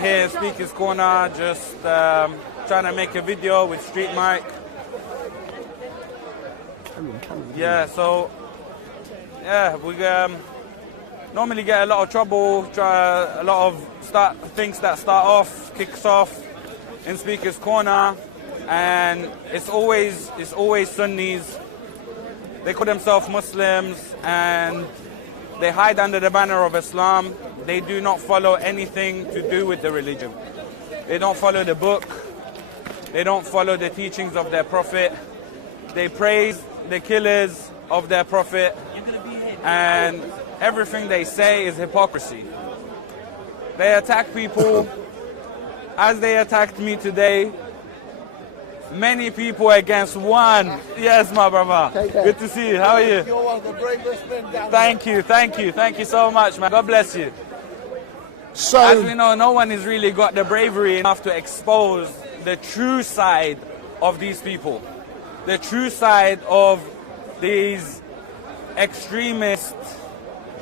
here in Speaker's Corner, just trying to make a video with StreetMic. Yeah, so yeah, we normally get a lot of trouble, a lot of things that kicks off in Speaker's Corner, and it's always Sunnis. They call themselves Muslims and they hide under the banner of Islam. They do not follow anything to do with the religion. They don't follow the book. They don't follow the teachings of their prophet. They praise the killers of their prophet, and everything they say is hypocrisy. They attack people as they attacked me today. Many people against one. Yes, my brother. Good to see you. How are you? You're one of the bravest men down Thank you, thank you. Thank you so much, man. God bless you. So, as we know, no one has really got the bravery enough to expose the true side of these people. The true side of these extremists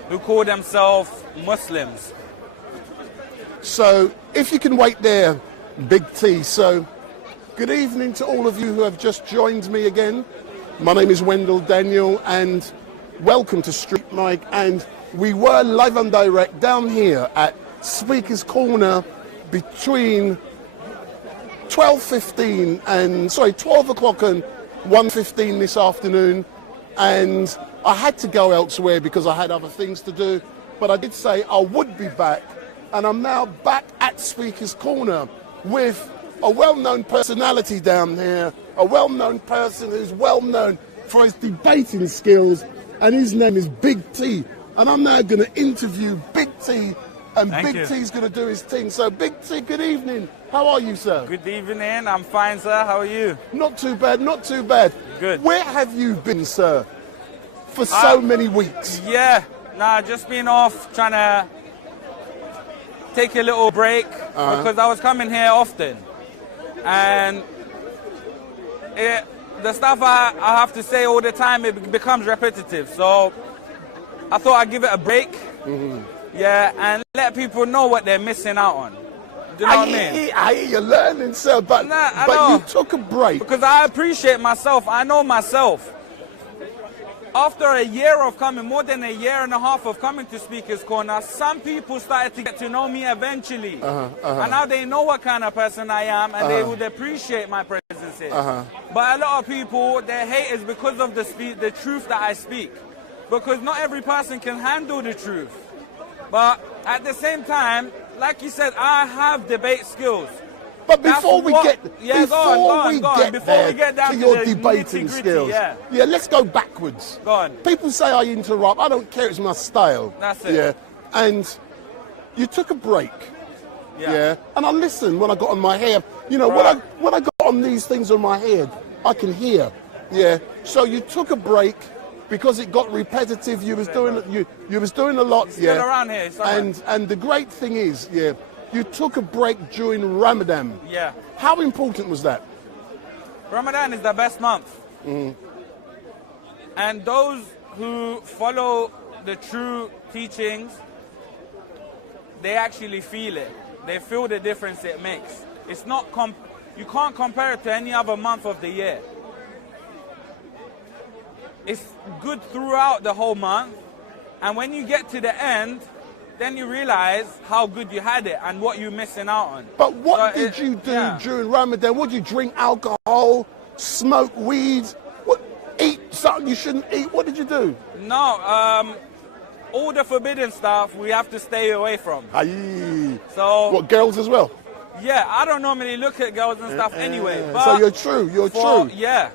who call themselves Muslims. So, if you can wait there, Big T. So, good evening to all of you who have just joined me again. My name is Wendell Daniel, and welcome to StreetMic. And we were live and direct down here at Speaker's Corner between 12 o'clock and 1:15 this afternoon, and I had to go elsewhere because I had other things to do, but I did say I would be back, and I'm now back at Speaker's Corner with a well-known personality down here, a well-known person who's well-known for his debating skills, and his name is Big T, and I'm now going to interview Big T, and Big T's going to do his thing. So Big T, good evening. How are you, sir? Good evening. I'm fine, sir. How are you? Not too bad, not too bad. Good. Where have you been, sir, for so many weeks? Yeah, just been off trying to take a little break because I was coming here often. And the stuff I have to say all the time, it becomes repetitive. So I thought I'd give it a break. Yeah, and let people know what they're missing out on. Do you know what I mean? I hear you learning, sir, but you took a break. Because I appreciate myself. I know myself. After a year of coming, more than a year and a half of coming to Speaker's Corner, some people started to get to know me eventually. And now they know what kind of person I am, and they would appreciate my presence here. But a lot of people, their hate is because of the truth that I speak. Because not every person can handle the truth. But at the same time, like you said, I have debate skills. But before we get down to your debating skills, yeah, let's go backwards. Go on. People say I interrupt. I don't care. It's my style. That's it. Yeah, and you took a break. Yeah. And I listened when I got on my hair. You know, when I got on these things on my head, I can hear. Yeah. So you took a break because it got repetitive. You was doing you was doing a lot. Still around here. And the great thing is, you took a break during Ramadan. Yeah. How important was that? Ramadan is the best month. And those who follow the true teachings, they actually feel it. They feel the difference it makes. It's not you can't compare it to any other month of the year. It's good throughout the whole month, and when you get to the end, then you realize how good you had it and what you're missing out on. But what did you do during Ramadan? What did you drink? Alcohol, smoke weed, eat something you shouldn't eat? What did you do? No, all the forbidden stuff we have to stay away from. Aye. So what, girls as well? Yeah, I don't normally look at girls and stuff anyway. But so you're true. Yeah.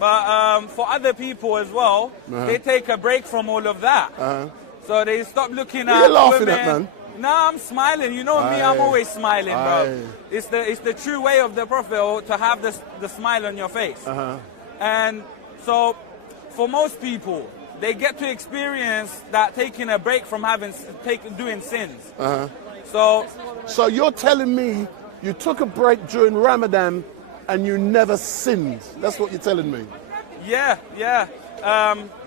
But for other people as well, they take a break from all of that. So they stop looking at you're laughing women. at, man? No, I'm smiling. You know me, I'm always smiling, bro. It's the true way of the Prophet to have the smile on your face. And so for most people, they get to experience that taking a break from doing sins. So you're telling me you took a break during Ramadan and you never sinned? That's what you're telling me? Yeah.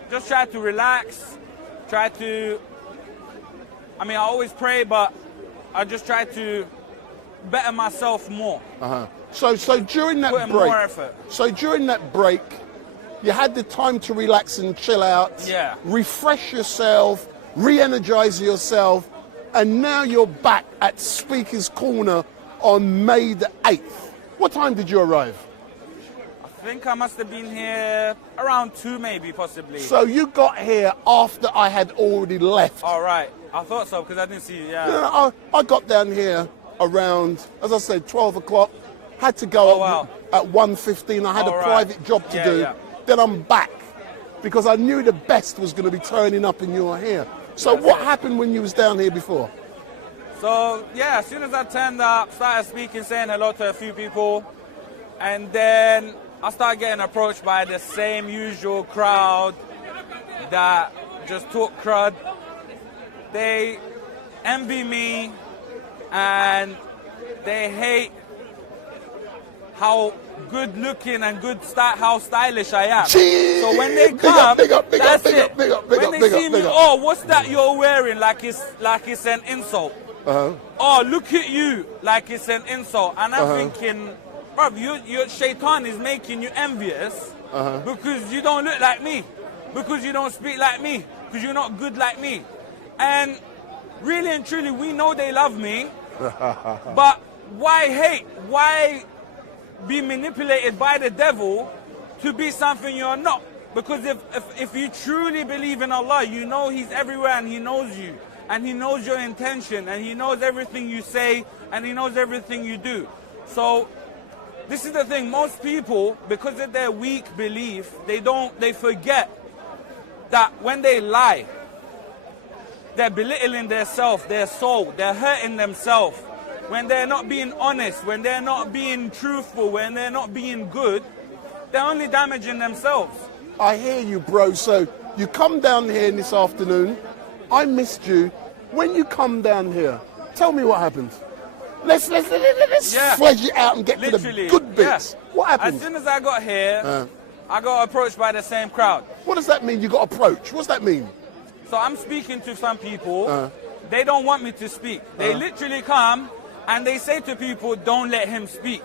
Just try to relax. I always pray, but I just try to better myself more. So during that Put in break, more effort. so during that break, you had the time to relax and chill out, Yeah. refresh yourself, re-energize yourself, and now you're back at Speaker's Corner on May the 8th. What time did you arrive? I think I must have been here around 2 maybe, possibly. So you got here after I had already left. All right. I thought so because I didn't see you, yeah. No, I got down here around, as I said, 12 o'clock. Had to go at 1:15. I had a private job to do. Yeah. Then I'm back because I knew the best was going to be turning up and you were here. So what happened when you was down here before? So, yeah, as soon as I turned up, started speaking, saying hello to a few people, and then I started getting approached by the same usual crowd that just talk crud. They envy me and they hate how good looking and how stylish I am. Jeez. So when they come, big up, that's it. When they see me, big up. oh, what's that you're wearing? Like it's an insult. Oh, look at you, like it's an insult. And I'm thinking, bruv, your shaitan is making you envious because you don't look like me, because you don't speak like me, because you're not good like me. And really and truly, we know they love me, but why hate? Why be manipulated by the devil to be something you're not? Because if you truly believe in Allah, you know He's everywhere and He knows you. And He knows your intention, and He knows everything you say, and He knows everything you do. So this is the thing, most people, because of their weak belief, they forget that when they lie, they're belittling their self, their soul, they're hurting themselves. When they're not being honest, when they're not being truthful, when they're not being good, they're only damaging themselves. I hear you, bro. So you come down here this afternoon. I missed you. When you come down here, tell me what happens. Let's fledge it out and get to the good bits. Yeah. What happened? As soon as I got here, I got approached by the same crowd. What does that mean, you got approached? What's that mean? So I'm speaking to some people. They don't want me to speak. They literally come and they say to people, don't let him speak.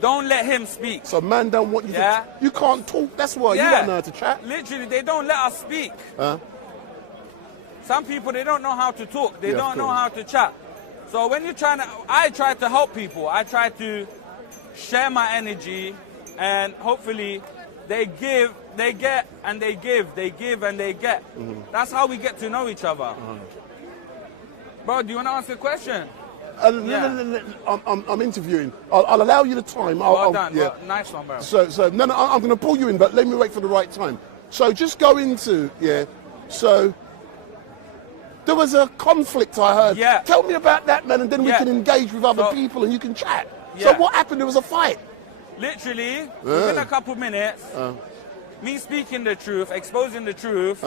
Don't let him speak. So man don't want you to... You can't talk. That's why you don't know how to chat. Literally, they don't let us speak. Some people, they don't know how to talk. They don't know how to chat. So when you're I try to help people. I try to share my energy, and hopefully they give, they get, and they give. They give and they get. That's how we get to know each other. Bro, do you want to ask a question? I'm interviewing. I'll allow you the time. Well done. Well, nice one, bro. So no, I'm going to pull you in, but let me wait for the right time. So just go into, so there was a conflict, I heard. Yeah. Tell me about that, man, and then we can engage with other people and you can chat. Yeah. So what happened? There was a fight. Literally, within a couple minutes, me speaking the truth, exposing the truth.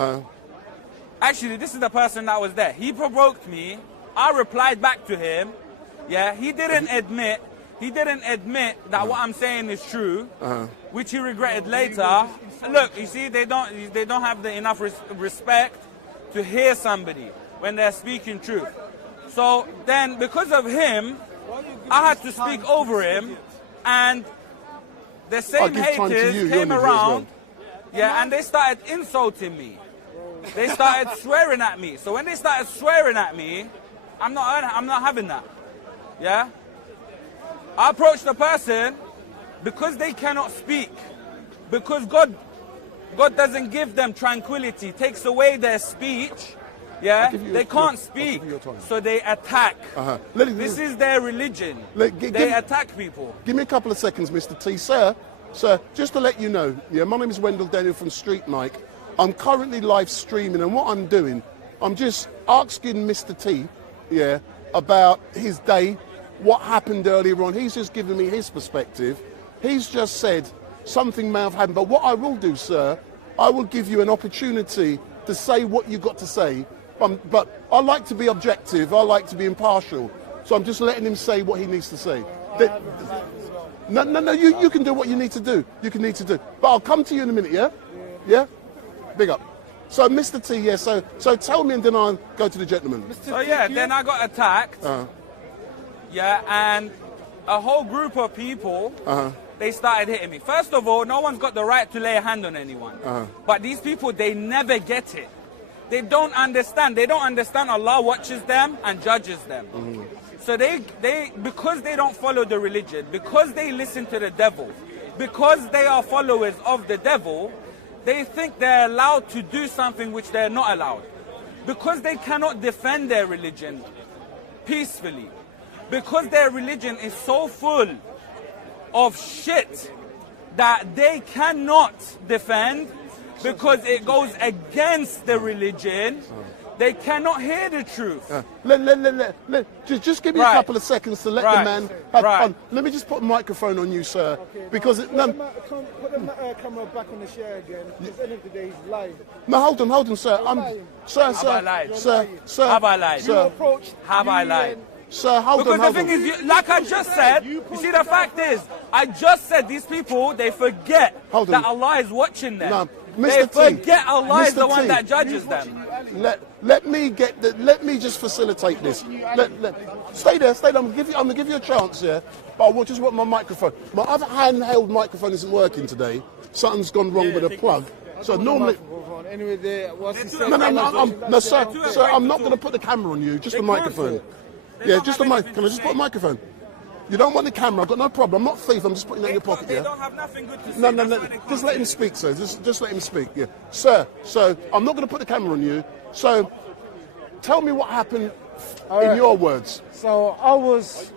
Actually, this is the person that was there. He provoked me. I replied back to him. Yeah, he didn't admit that what I'm saying is true, which he regretted later. Look, you see, they don't have enough respect to hear somebody when they're speaking truth. So then, because of him, I had to speak over him, and the same haters came around, and they started insulting me. They started swearing at me. So when they started swearing at me, I'm not having that. Yeah? I approached the person because they cannot speak. Because God doesn't give them tranquility, takes away their speech. Yeah? They can't speak. So they attack. This is their religion. They attack people. Give me a couple of seconds, Mr. T. Sir, just to let you know, my name is Wendell Daniel from StreetMic. I'm currently live streaming, and what I'm doing, I'm just asking Mr. T, about his day, what happened earlier on. He's just giving me his perspective. He's just said something may have happened, but what I will do, sir, I will give you an opportunity to say what you got to say, but I like to be objective, I like to be impartial, so I'm just letting him say what he needs to say. No, you can do what you need to do. But I'll come to you in a minute, yeah? Big up. So Mr. T, yeah, so tell me and then I'll go to the gentleman. So yeah, then I got attacked. Yeah, and a whole group of people, they started hitting me. First of all, no one's got the right to lay a hand on anyone. But these people, they never get it. They don't understand. They don't understand Allah watches them and judges them. So they because they don't follow the religion, because they listen to the devil, because they are followers of the devil, they think they're allowed to do something which they're not allowed. Because they cannot defend their religion peacefully. Because their religion is so full of shit that they cannot defend, because it goes against the religion, they cannot hear the truth. Just give me a couple of seconds to let the man have fun. Let me just put a microphone on you, sir. Because put the camera back on the chair again. At the end of the day, he's lying. No, hold on, sir. Sir. Have I lied? Have I lied? Sir, hold on. Because the thing is, like I just said, you see, the fact is, I just said these people, they forget that Allah is watching them. No, they Mr. forget Allah is the Mr. one that judges them. Let me just facilitate this. Stay there. I'm gonna give you a chance here. But I just want my microphone. My other handheld microphone isn't working today. Something's gone wrong with the plug. So normally. No, sir. I'm not gonna put the camera on you. Just the microphone. Yeah, just the mic. Can I just put a microphone? You don't want the camera, I've got no problem. I'm not a thief, I'm just putting it in your pocket, yeah? They don't have nothing good to say. No. Just let him speak, sir. Just let him speak, yeah. Sir, so I'm not going to put the camera on you. So tell me what happened in your words. So I was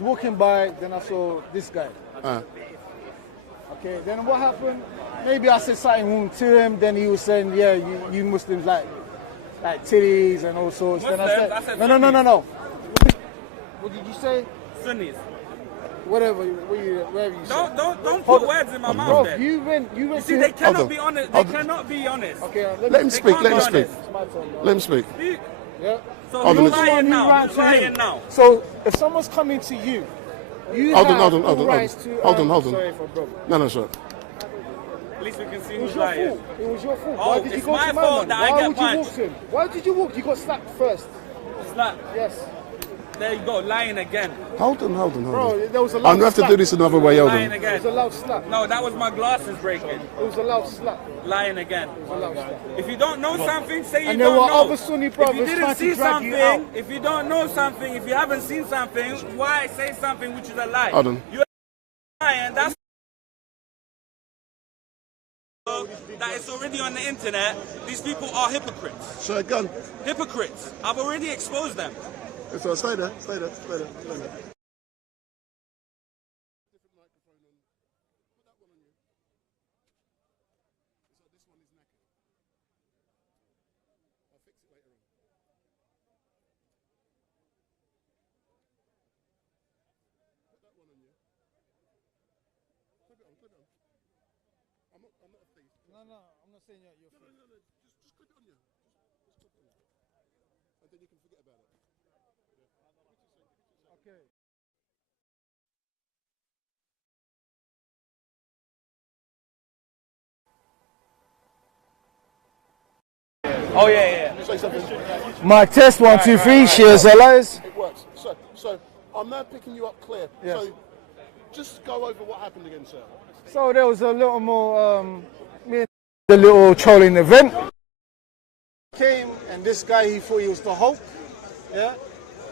walking by, then I saw this guy. Okay, then what happened? Maybe I said something to him, then he was saying, yeah, you Muslims like titties and all sorts. Then I said, no. What did you say? Sunnis. Whatever you say. Don't put words in my mouth. Bro, you went. You see, they cannot be honest. They cannot be honest. Okay, let him speak. Let him speak. Yeah. So you're lying now. So if someone's coming to you, hold on. Sorry for bro. No, sir. At least we can see who's lying. It was your fault. Oh, Why did you it's go my to fault that I get punched. Why did you walk? You got slapped first. Slap. Yes. There you go, lying again. Hold on. Bro, there was a loud I'm going to have to do this another way, hold on. Lying again. It was a loud slap. No, that was my glasses breaking. It was a loud slap. Lying again. It was a loud slap. If you don't know something, say you and don't know. And there were other Sunni brothers if you didn't see something, if you don't know something, if you haven't seen something, why say something which is a lie? Hold on. You're lying, that's that is already on the internet. These people are hypocrites. Sir, gun. Hypocrites. I've already exposed them. So stay there. No, I'm not saying you're a thief. No, just clip it on you. Just clip it on you. And then you can forget about it. Okay. Oh yeah. Say something. Mic test, 1, 2, 3. Shares allies. It works. So I'm now picking you up clear. Yes. So just go over what happened again, sir. So there was a little more, me and the little trolling event. Came and this guy, he thought he was the Hulk. Yeah.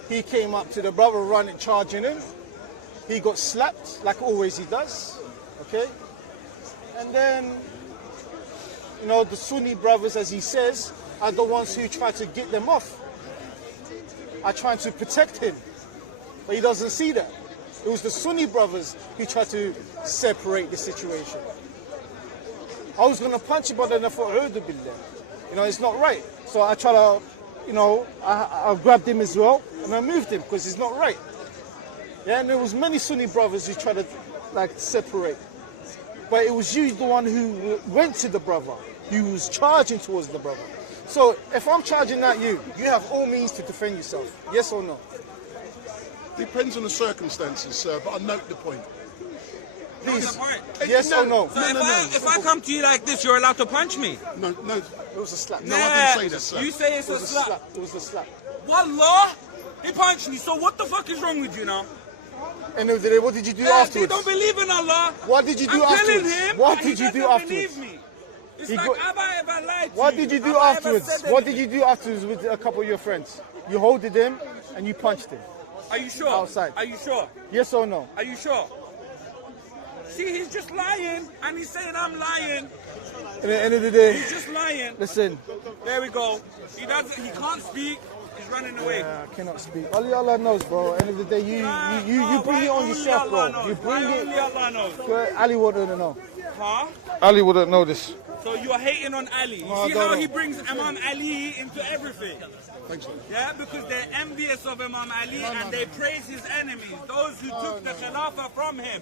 He came up to the brother running, charging him. He got slapped, like always he does. Okay. And then, you know, the Sunni brothers, as he says, are the ones who try to get them off. Are trying to protect him. But he doesn't see that. It was the Sunni brothers who tried to separate the situation. I was going to punch him, but then I thought, you know, it's not right. So I try to, you know, I grabbed him as well, and I moved him, because it's not right. Yeah, and there was many Sunni brothers who tried to, like, separate. But it was you, the one who went to the brother, who was charging towards the brother. So if I'm charging at you, you have all means to defend yourself. Yes or no? Depends on the circumstances, sir, but I note the point. Please. Point. Yes or no? So if I come to you like this, you're allowed to punch me? No. It was a slap. No, I didn't say that, sir. You say it's It was a a slap. slap. It was a slap. Wallah, he punched me. So what the fuck is wrong with you now? End of the day, what did you do They afterwards? don't believe in Allah. What did you do I'm telling afterwards? him, What but did he you do doesn't afterwards? believe me. It's He like, got- have I ever lied to What you? did you do Have I ever afterwards? said What did you anything? do afterwards with a couple of your friends? You holded him and you punched him. Are you sure? Outside. Are you sure? Yes or no? Are you sure? See, he's just lying, and he's saying I'm lying. At the end of the day, He's just lying. listen, There we go. He can't speak. He's running away. I cannot speak. Only Allah knows, bro. End of the day, you bring it on yourself, bro. You bring Only it. Allah knows. Ali wouldn't know. Huh? Ali wouldn't know this. So you are hating on Ali. You No, I see don't how know. he brings Imam Ali into everything? Thanks, man. Yeah, because they're envious of Imam Ali and they praise his enemies, those who took the Khilafah from him.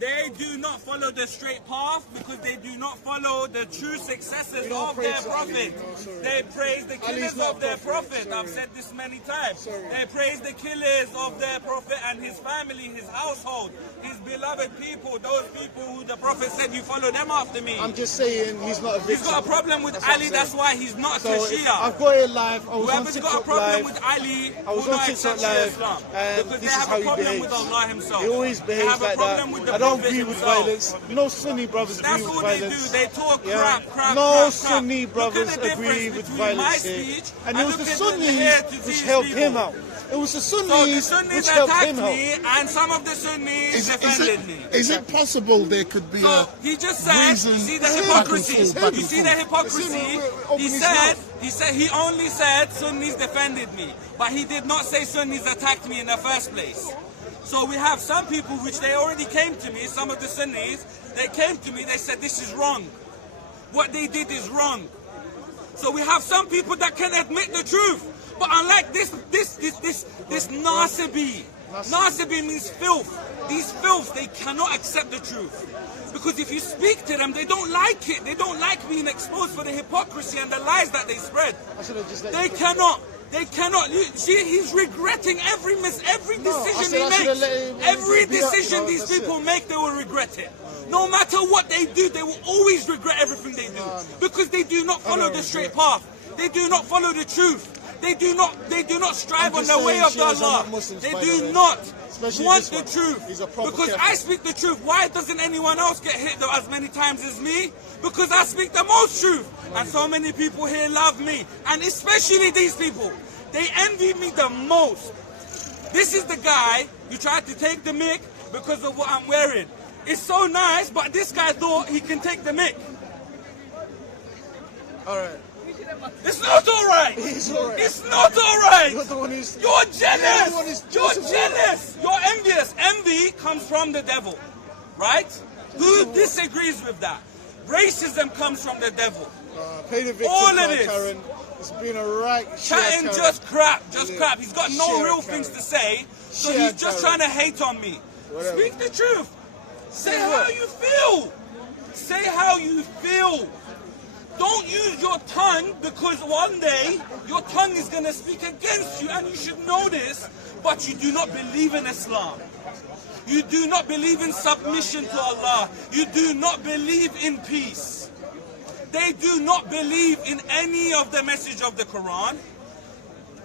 They do not follow the straight path because they do not follow the true successors of their prophet. They praise the killers of their prophet. I've said this many times. They praise the killers of their prophet and his family, his household, his beloved people, those people who the prophet said, you follow them after me. I'm just saying he's not a victim. He's got a problem with Ali, that's why he's not So a if Shia. I've got it live. I was on Whoever's got a TikTok problem live. with Ali I was will on not TikTok accept live, Islam. and Because this they is have how a he problem behaves. with Allah himself. He always They behaves have a like problem that. with the I don't Prophet agree with himself. violence. No Sunni brothers That's agree with all they do. violence. They talk Yeah. crap. No Sunni Look at brothers the agree difference with between my violence. speech And it was look the at Sunnis which helped him out. It was the So the Sunnis Sunnis which helped attacked him out. me, and some of the Sunnis defended me. Is it possible there could be So a he just said, reason you see the back and hypocrisy. forth, back You and see the forth? hypocrisy. He only said Sunnis defended me, but he did not say Sunnis attacked me in the first place. So we have some people which they already came to me, some of the Sunnis, they came to me, they said this is wrong. What they did is wrong. So we have some people that can admit the truth. But unlike this Nasibi. Nasibi means filth. These filths, they cannot accept the truth. Because if you speak to them, they don't like it. They don't like being exposed for the hypocrisy and the lies that they spread. They cannot. They cannot. See, he's regretting every decision they make. Every decision these people make, they will regret it. No matter what they do, they will always regret everything they do. Because they do not follow the straight path. They do not follow the truth. They do not strive on the way of Allah. They do not want the truth. Because I speak the truth. Why doesn't anyone else get hit as many times as me? Because I speak the most truth. And so many people here love me. And especially these people. They envy me the most. This is the guy who tried to take the mic because of what I'm wearing. It's so nice, but this guy thought he can take the mic. Alright. It's not alright. It's alright. It's not alright. You're the one who's... You're jealous. You're the one who's You're disappointed. jealous. You're envious. Envy comes from the devil, right? Who disagrees with that? Racism comes from the devil. Pay the victim All of card, this. Karen. It's been a right Chatting Karen. just crap, just crap. He's got no Share real it, things Karen. to say, so Share he's it, just Karen. trying to hate on me. Whatever. Speak the truth. Say Say how what? you feel. Say how you feel. Don't use your tongue because one day your tongue is going to speak against you, and you should know this, but you do not believe in Islam. You do not believe in submission to Allah. You do not believe in peace. They do not believe in any of the message of the Quran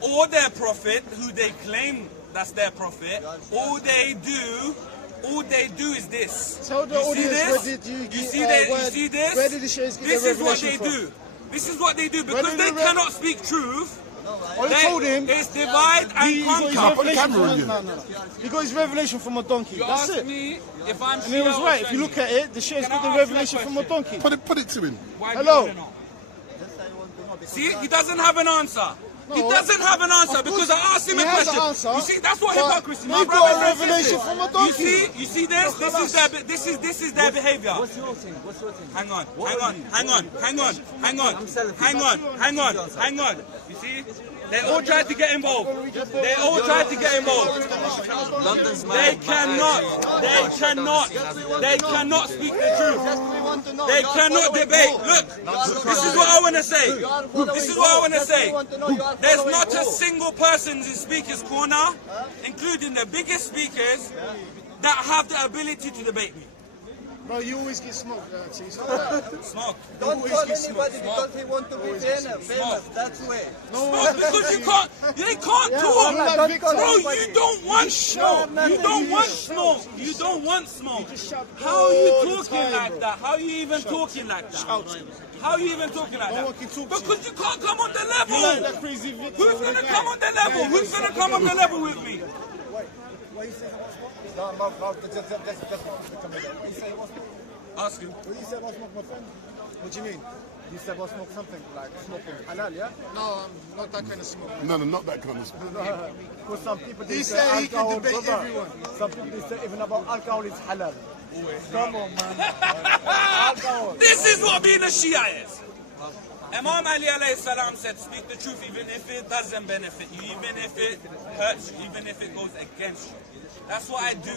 or their prophet, who they claim that's their prophet. All they do is this. Tell the You see audience, this? where did you You get, see that? where- You see this? where did the shares get This their is what they revelation do. This is what they do because did they the cannot speak truth. I told him It's divide and he got his conquer. revelation camera from, on no. He got his revelation from a donkey. You That's asked it. me if I'm And he was Shia or right. If you Sunni. look at it, the shares Can got I the ask you a revelation from a question? donkey. Put it to him. Why do Hello. you want to know? See, he doesn't have an answer. He No. doesn't have an answer Of because course I asked him he a has question. an answer, You see, that's what but hypocrisy. he My got brothers a and revelation sisters. from a donkey. You see this? This is their behavior. What's your thing? What's your thing? Hang on. What are you? Hang on. You see? They all tried to get involved. They all tried to get involved. London's They cannot speak the truth. They cannot debate. Look, this is what I want to say. This is what I want to say. There's not a single person in Speaker's Corner, including the biggest speakers, that have the ability to debate me. Bro, you always get smoked, T. Smoke. Don't call anybody because he want to be famous. That's way. Smoke because you can't. They can't talk. Bro, you don't want smoke. You don't want smoke. You don't want smoke. How are you talking like that? How are you even talking like that? How are you even talking like that? Because you can't come on the level. Who's going to come on the level? Who's going to come on the level with me? What you say? Ask him. What you said about smoke, my friend? What do you mean? You said about smoke something like smoking halal, yeah? No, not that kind of smoke. No, not that kind of smoke. Because some people they say alcohol, he can debate everyone. Some people they say even about alcohol is halal. Come on, man. Alcohol. This is what being a Shia is. Imam Ali alayhi salam said, speak the truth even if it doesn't benefit you, even if it hurts you, even if it goes against you. That's what I do,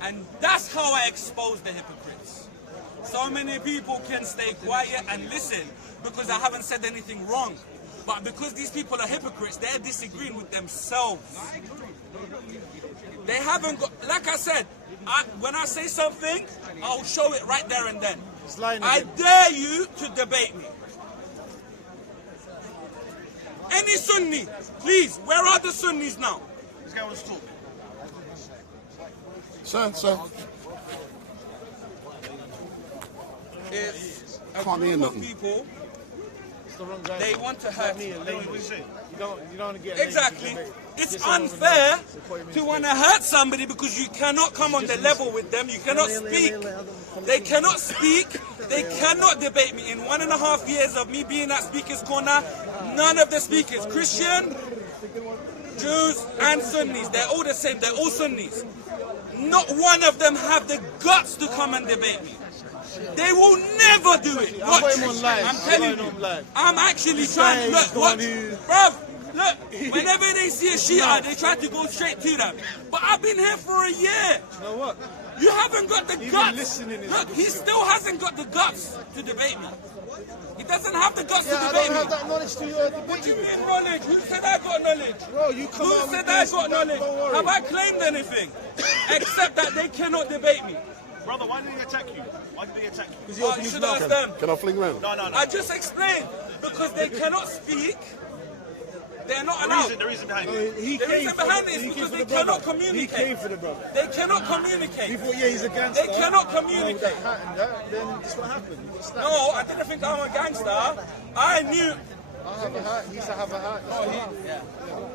and that's how I expose the hypocrites. So many people can stay quiet and listen because I haven't said anything wrong. But because these people are hypocrites, they're disagreeing with themselves. They haven't got, like I said, when I say something, I'll show it right there and then. I dare you to debate me. Any Sunni, please, where are the Sunnis now? This guy wants to talk. Sir. If a Can't hear group of nothing. people, they want to hurt me. You don't want to get Exactly. It's unfair to want to hurt somebody because you cannot come on the level with them. You cannot speak. They cannot speak. They cannot debate me. In 1.5 years of me being at Speaker's Corner, none of the speakers, Christian, Jews and Sunnis, they're all the same. They're all Sunnis. Not one of them have the guts to come and debate me. They will never do it. Watch. I'm telling you. I'm actually trying. Look, watch. Bruv, look. Whenever they see a Shia, they try to go straight to them. But I've been here for a year. You know what? You haven't got the guts. listening is Look, he still hasn't got the guts to debate me. He doesn't have the guts to I debate don't have me. that knowledge to What debate do you you. mean knowledge? Who said I got knowledge? Bro, you come Who out said with I this, got knowledge? don't worry. Have I claimed anything? Except that they cannot debate me. Brother, why did they attack you? Why did they attack you? Oh, you should ask them. Can I fling round? No. I just explained. Because they cannot speak. They're not allowed. The reason behind it. He The came reason for behind the- it is he because came they for the brother. cannot communicate. He came for the brother. They cannot communicate. He thought, yeah, he's a gangster. They cannot With communicate. that hat and that, then this what happened. You got slapped. No, I didn't think I'm a gangster. I knew. I have a hat. He used to have a hat.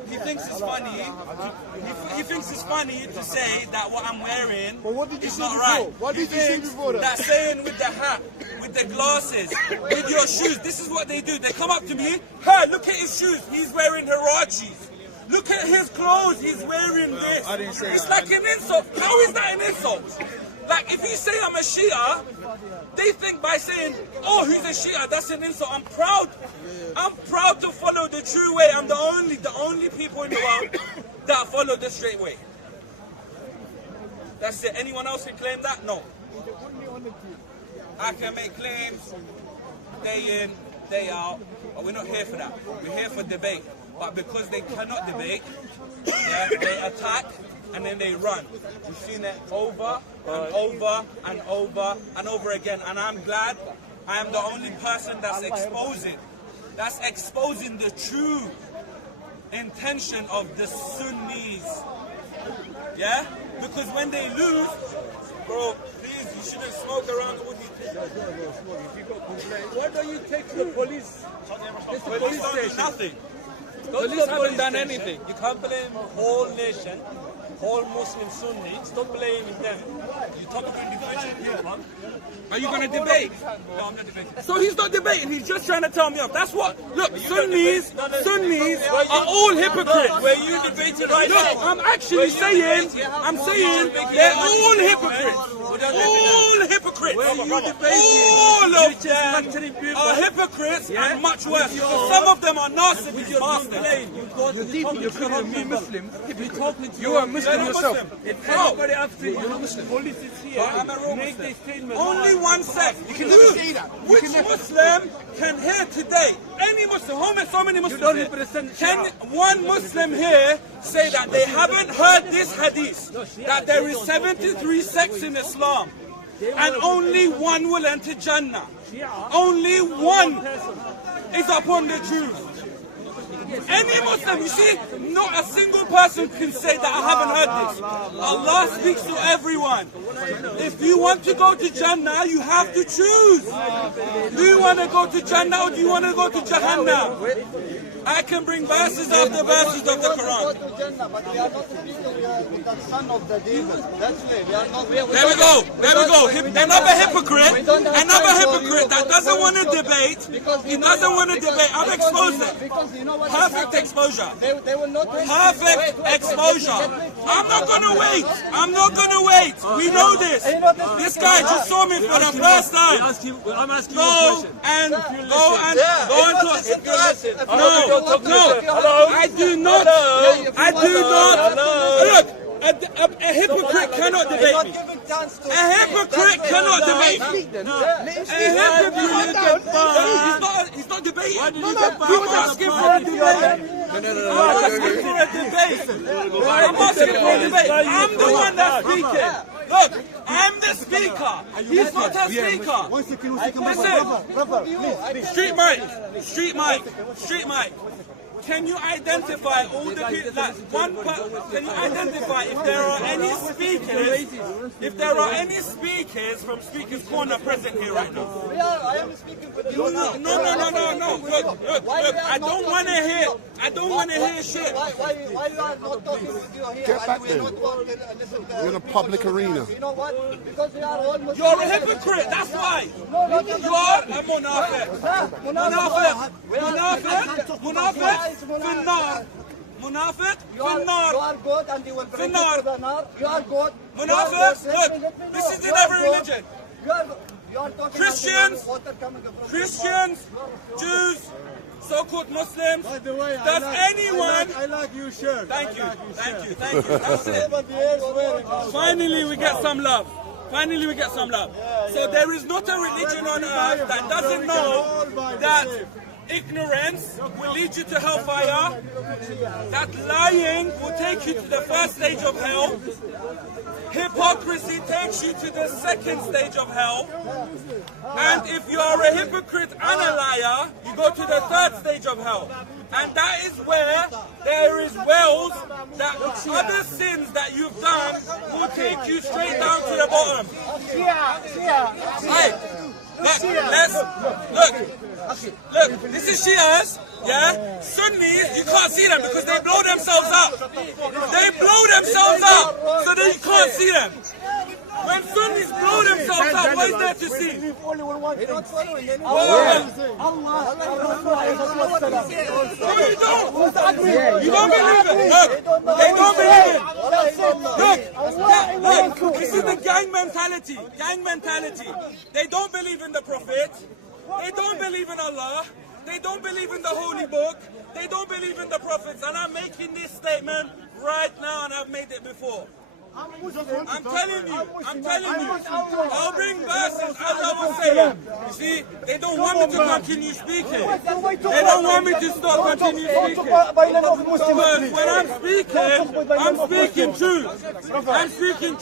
He thinks it's funny. He thinks it's funny to say that what I'm wearing But what did you is say not before? right. What He did you say thinks before that? that saying with the hat, with the glasses, with your shoes, this is what they do. They come up to me, hey, look at his shoes. He's wearing Hirachis. Look at his clothes. He's wearing this. I didn't say it's that. like an insult. How is that an insult? Like if you say I'm a Shia, they think by saying, oh, he's a Shia, that's an insult. I'm proud. I'm proud to follow the true way. I'm the only people in the world that follow the straight way. That's it. Anyone else can claim that? No. I can make claims day in, day out, but we're not here for that. We're here for debate. But because they cannot debate, yeah, they attack and then they run. We've seen it over and over and over and over again. And I'm glad I am the only person that's exposing the true intention of the Sunnis. Yeah? Because when they lose, bro, please, you shouldn't smoke around the wood. Why don't you take the police? It's the Police don't do nothing. Police haven't done anything. You can't blame whole nation, whole Muslim Sunni. Stop blaming them. You talk about individual. Are you going to debate? No, I'm not debating. So he's not debating, he's just trying to tell me off. That's what, look, Sunnis are all hypocrites. Were you debating right Look, now? I'm actually saying, they're all hypocrites. All hypocrites. All of them are hypocrites and much worse. Because some of them are narcissists bastards. You are Muslim yourself. Everybody after you, police is here. I'm a real Make Muslim. the statement. Only one sect. Which Muslim can hear today? Any Muslim, so many Muslims don't here. represent Can Shia. one Muslim here say that they haven't heard this hadith? That there is 73 sects in Islam. and only one will enter Jannah. Only one is upon the truth. Any Muslim, you see, not a single person can say that I haven't heard this. Allah speaks to everyone. If you want to go to Jannah, you have to choose. Do you want to go to Jannah or do you want to go to Jahannam? I can bring verses after verses of the Quran. There we go. Another hypocrite that doesn't want to debate. He doesn't want to debate. I've exposed it. Perfect exposure. Perfect exposure. I'm not going to wait. We know this. This guy just saw me for the first time. Go and talk. No, I do not. Look, a hypocrite cannot debate me. A hypocrite cannot debate me. He's not debating. I'm asking for a debate. I'm the one that's speaking. Look, I'm the speaker. He's not a speaker. Listen, street mic. Can you identify all the people? Can you identify if there are any speakers? If there are any speakers from Speaker's Corner present here right now? I am speaking for the No. Look. I don't want to hear shit. Why you are not talking with you here? Get back We're there. not talking, listen to You're in a public arena. You know what? Because we are all Muslims. You're a hypocrite. That's why. You are a munafiq. Munafiq. You are good and you will bring it to the nar. You are good. Munafiq. Look, this is in every religion. You are talking Christians, about water coming from Christians, Jews, so-called Muslims. By the way, Does anyone? I like your shirt. Thank you. That's it. Finally, we get some love. So there is not a religion on earth that doesn't know that ignorance will lead you to hellfire, that lying will take you to the first stage of hell, hypocrisy takes you to the second stage of hell, and if you are a hypocrite and a liar, you go to the third stage of hell. And that is where there is wells that other sins that you've done will take you straight down to the bottom. Hey, look, this is Shias, yeah? Sunnis, you can't see them because they blow themselves up. So that you can't see them. When Sunnis blow themselves up, what is there to see? We're not following anyone. No, you don't. You don't believe it. Look, they don't believe it. Look, this is the gang mentality. They don't believe in the Prophet. They don't believe in Allah. They don't believe in the Holy Book. They don't believe in the Prophets. And I'm making this statement right now, and I've made it before. I'm telling you, I'll bring verses as I was saying. You see, they don't want me to continue speaking. They don't want me to stop continue speaking. But when I'm speaking truth. I'm speaking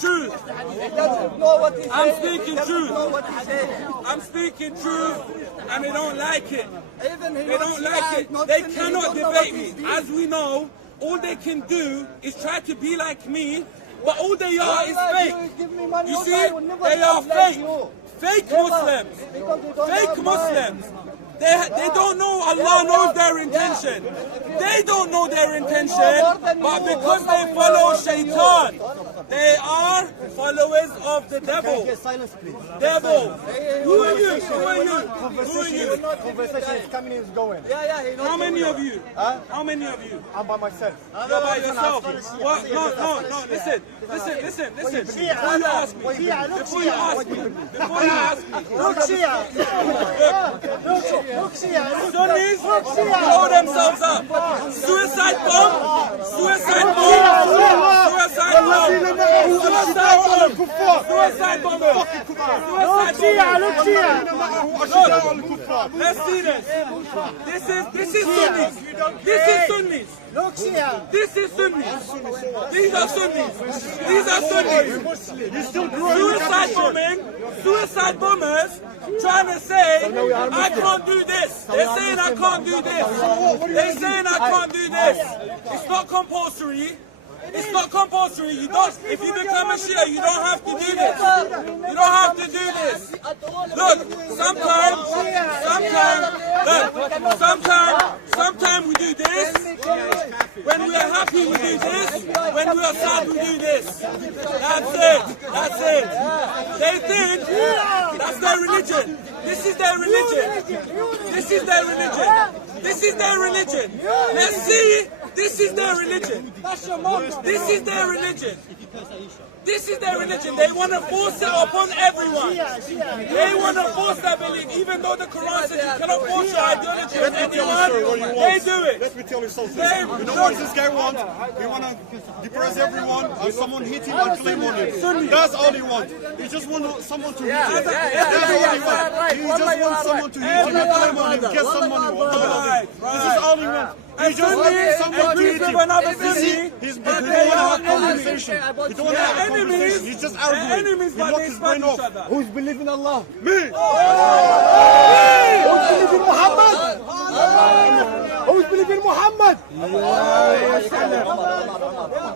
truth, and they don't like it. They cannot debate me. As we know, all they can do is try to be like me. But all they are is fake. You see, they are fake. Fake Muslims. They don't know Allah knows their intention. They don't know their intention, but because they follow shaitan, they are followers of the devil. Devil. Who are you? Conversation is coming and is going. How many of you? How many of you? I'm by myself. You're by yourself. What? No. Listen. Before you ask me. Sunnis blow themselves up. Suicide bomb. Suicide bombers. Let's see this. This is Sunnis. This is Sunnis. This is Sunnis. These are Sunnis. These are Sunnis. Suicide bombers trying to say, I can't do this. They're saying I can't do this. They're saying I can't do this. It's not compulsory. It's not compulsory. You don't. If you become a Shia, you don't have to do this. You don't have to do this. Look, sometimes we do this. When we are happy, we do this. When we are sad, we do this. That's it. That's it. They think that's their religion. This is their religion. This is their religion. This is their religion. Let's see. This is their religion. This is their religion. This is their religion. They want to force it upon everyone. They want to force that belief, even though the Quran says you cannot force your ideology on anyone. They do it. Let me tell you something. You know what this guy wants? He want to depress everyone and someone hit him and claim on him. That's all he wants. He just wants someone to hit him. That's all he wants. He just wants someone to hit him and claim on him, get some money. This is all he wants. He just wants someone to hit him. He don't want to have conversation. He don't want to have conversation. He's just arguing. He locked his brain off. Who's believing Allah? Me! Who's believing Muhammad? Who's believing Muhammad?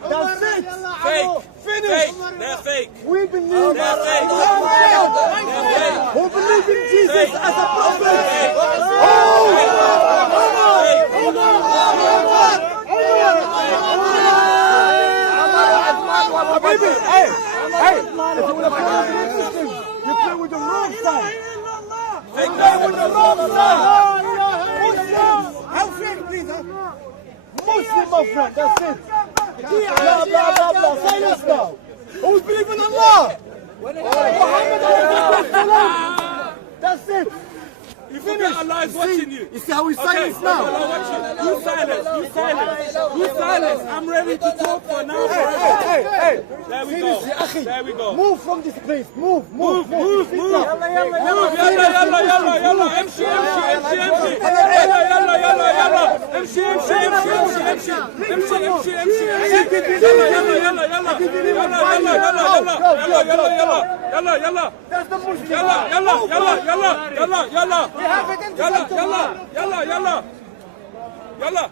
That's it. Fake. Finish. Fake. They're fake. We believe They're fake. Who believe in Jesus as a prophet? Baby, hey, if you want to play with the system, you play with the wrong side. You play with the wrong side. How fake, please, huh? Muslim, my friend, that's it. Blah, blah, blah, blah. Silence now. Who's believing Allah? Muhammad, that's it. You forget Allah is watching you. You see how we silence now? You silence. You silence. You silence. I'm ready to talk for now. Hey. There we go. There we go. Move from this place. Move. Yalla. MC. Yalla. That's the Muslim. Yalla.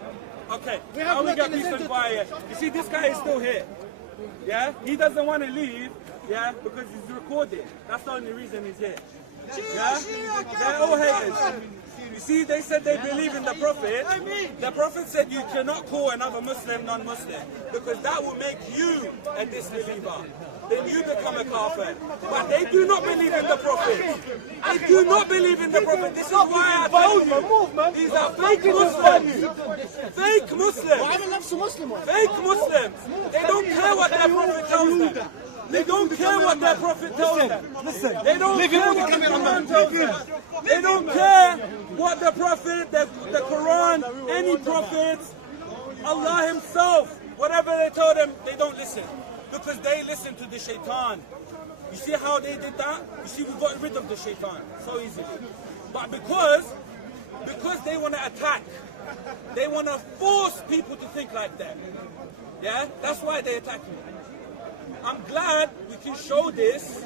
Okay. Now we get peace and quiet. You see, this guy is still here. Yeah? He doesn't want to leave. Yeah? Because he's recorded. That's the only reason he's here. Yeah? They're all haters. You see, they said they believe in the Prophet. The Prophet said you cannot call another Muslim non-Muslim because that will make you a disbeliever. Then you become a kafir. But they do not believe in the Prophet. They do not believe in the Prophet. This is why I told you, these are fake Muslims. Fake Muslims. Fake Muslims. They don't care what their Prophet tells them. They don't care what their Prophet tells them. They don't care what the Quran tells them. They don't care what the Prophet, the Quran, any prophets, Allah himself, whatever they tell them, they don't listen. Because they listen to the shaitan. You see how they did that? You see, we got rid of the shaitan so easily. But because they want to attack, they want to force people to think like that. Yeah? That's why they attack me. I'm glad we can show this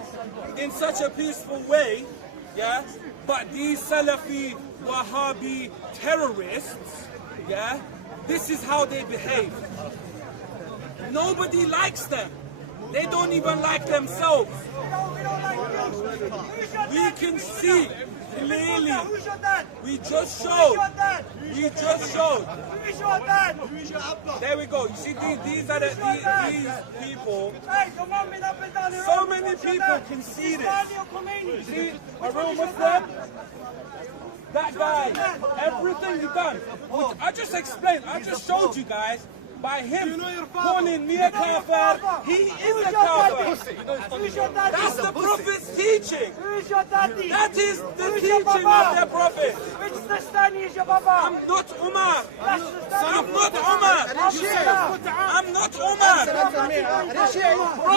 in such a peaceful way, yeah? But these Salafi, Wahhabi terrorists, yeah? This is how they behave. Nobody likes them. They don't even like themselves. We can see clearly. We just showed. There we go. You see, these people. So many people can see this. See, a real Muslim. That guy, everything he done. I just explained. I just showed you guys by him calling me a kafir, he is a kafir. That's the Prophet's teaching. That is the teaching of the Prophet. I'm not Umar. I'm not Umar. I'm not Umar. Bro,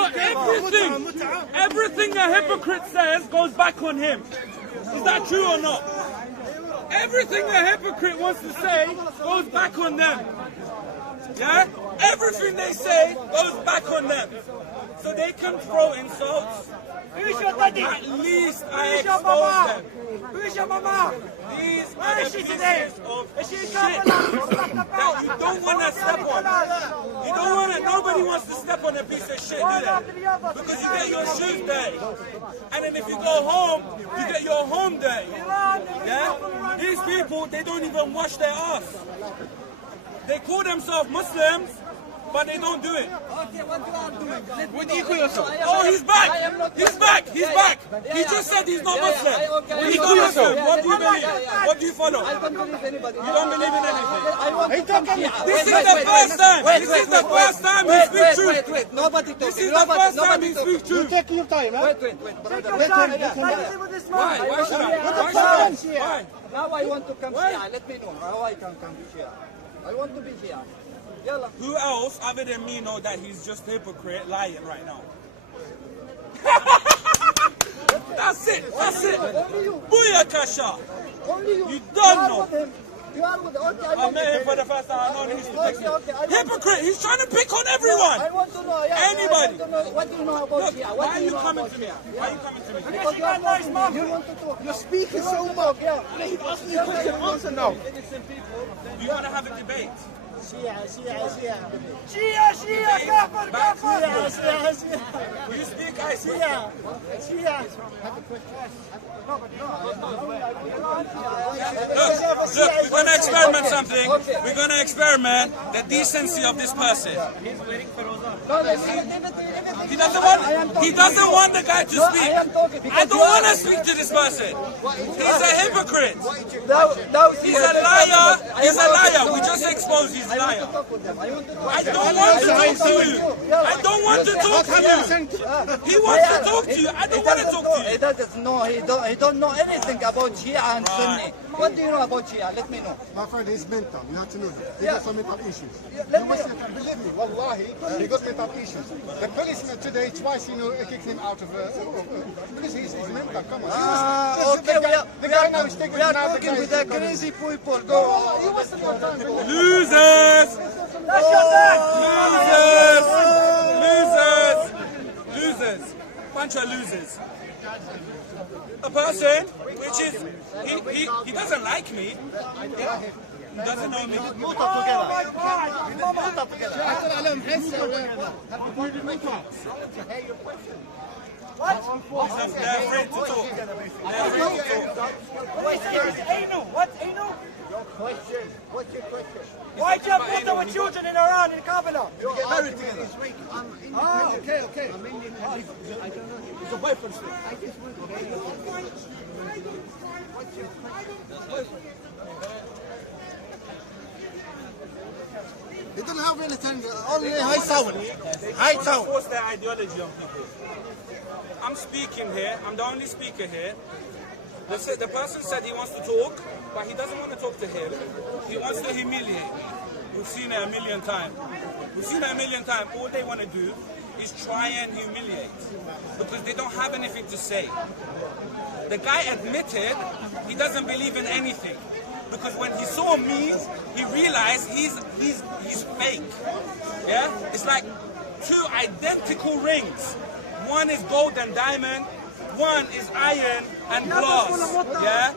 everything a hypocrite says goes back on him. Is that true or not? Everything a hypocrite wants to say goes back on them. Yeah? Everything they say goes back on them. So they can throw insults. At least I expose them. These are the pieces of shit that you don't want to step on. You don't want to, nobody wants to step on a piece of shit, do they? Because you get your shoes dirty. And then if you go home, you get your home dirty. Yeah? These people, they don't even wash their ass. They call themselves Muslims, but they don't do it. Okay, what you are doing? What do you call yourself? Oh, he's back! He's back! He's back! He just said he's not Muslim. He's not Muslim. What do you believe? What do you follow? I don't believe anybody. You don't believe in anything? This is the first time. This is the first time he speaks truth. Wait. Nobody talking. This is the first time he speaks truth. Take your time, huh? Wait, brother. Why? Why should I? Why? Now I want to come Shia. Let me know how I can come to Shia. I want to be Shia. Yalla. Who else other than me know that he's just hypocrite lying right now? That's it. That's it. Booyakasha. You don't know. You are with I met him for the first time. I know he used to pick me. Hypocrite. He's trying to pick on everyone. I want to know. Anybody. What do you know about Shia? Why are you coming to me? Why are you coming to me? Because you are nice, mom. You want to talk. You're speaking so much. Please ask me a question. Answer now. Do you want to have a debate? Shia. You speak, I speak. Look, we're going to experiment something. We're going to experiment the decency of this person. He doesn't want the guy to speak. I don't want to speak to this person. He's a hypocrite. He's a liar. He's a liar. We just exposed he's a liar. I don't want to talk to you. I don't want to talk to you. He wants to talk to you. I don't want to talk to you. He doesn't know. He don't know anything about Shia and Sunni. What do you know about Shia? Let me know. My friend, he's mental. You have to know that. He got some mental issues. Believe me, wallahi, he got mental issues. The policeman today twice, kicked him out of because he's mental. Come on. Okay, we are talking with the crazy people. Go on. Losers! Losers! Bunch of losers. A person which is he doesn't like me. Yeah. He doesn't know me. What? They're afraid to talk. What? What's your question? Why do you have water with children in Iran, in Kabbalah? You get married together. Okay. It's a boyfriend. They don't have anything, only high sound. What's their ideology on people? I'm speaking here. I'm the only speaker here. The person said he wants to talk, but he doesn't want to talk to him. He wants to humiliate me. We've seen it a million times. All they want to do is try and humiliate because they don't have anything to say. The guy admitted he doesn't believe in anything because when he saw me, he realized he's fake. Yeah, it's like two identical rings. One is gold and diamond. One is iron and glass. Yeah,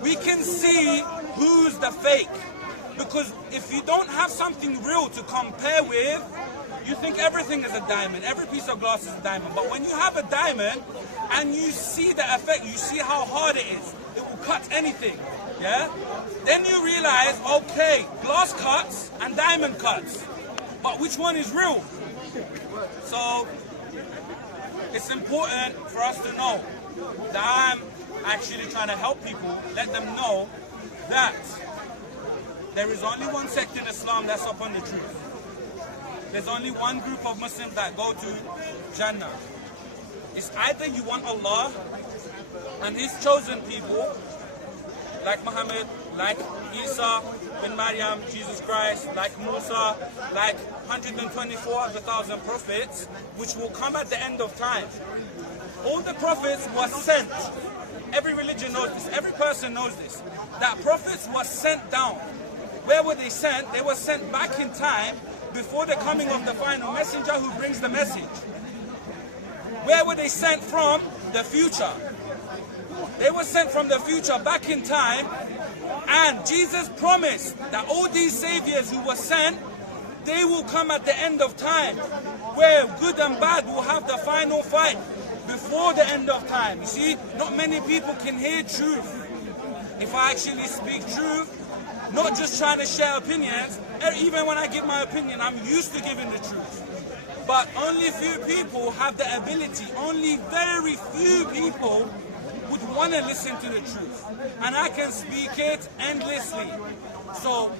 we can see who's the fake because if you don't have something real to compare with, you think everything is a diamond. Every piece of glass is a diamond. But when you have a diamond and you see the effect, you see how hard it is. It will cut anything. Yeah. Then you realize, okay, glass cuts and diamond cuts. But which one is real? So it's important for us to know that I'm actually trying to help people, let them know that there is only one sect in Islam that's upon the truth. There's only one group of Muslims that go to Jannah. It's either you want Allah and His chosen people, like Muhammad, like Isa bin Maryam, Jesus Christ, like Musa, like 124 of the 1,000 prophets, which will come at the end of time. All the prophets were sent. Every religion knows this. Every person knows this. That prophets were sent down. Where were they sent? They were sent back in time before the coming of the final messenger who brings the message. Where were they sent from? The future. They were sent from the future back in time, and Jesus promised that all these saviors who were sent, they will come at the end of time, where good and bad will have the final fight before the end of time. You see, not many people can hear truth. If I actually speak truth, not just trying to share opinions, even when I give my opinion, I'm used to giving the truth. But only few people have the ability, only very few people would want to listen to the truth. And I can speak it endlessly. So,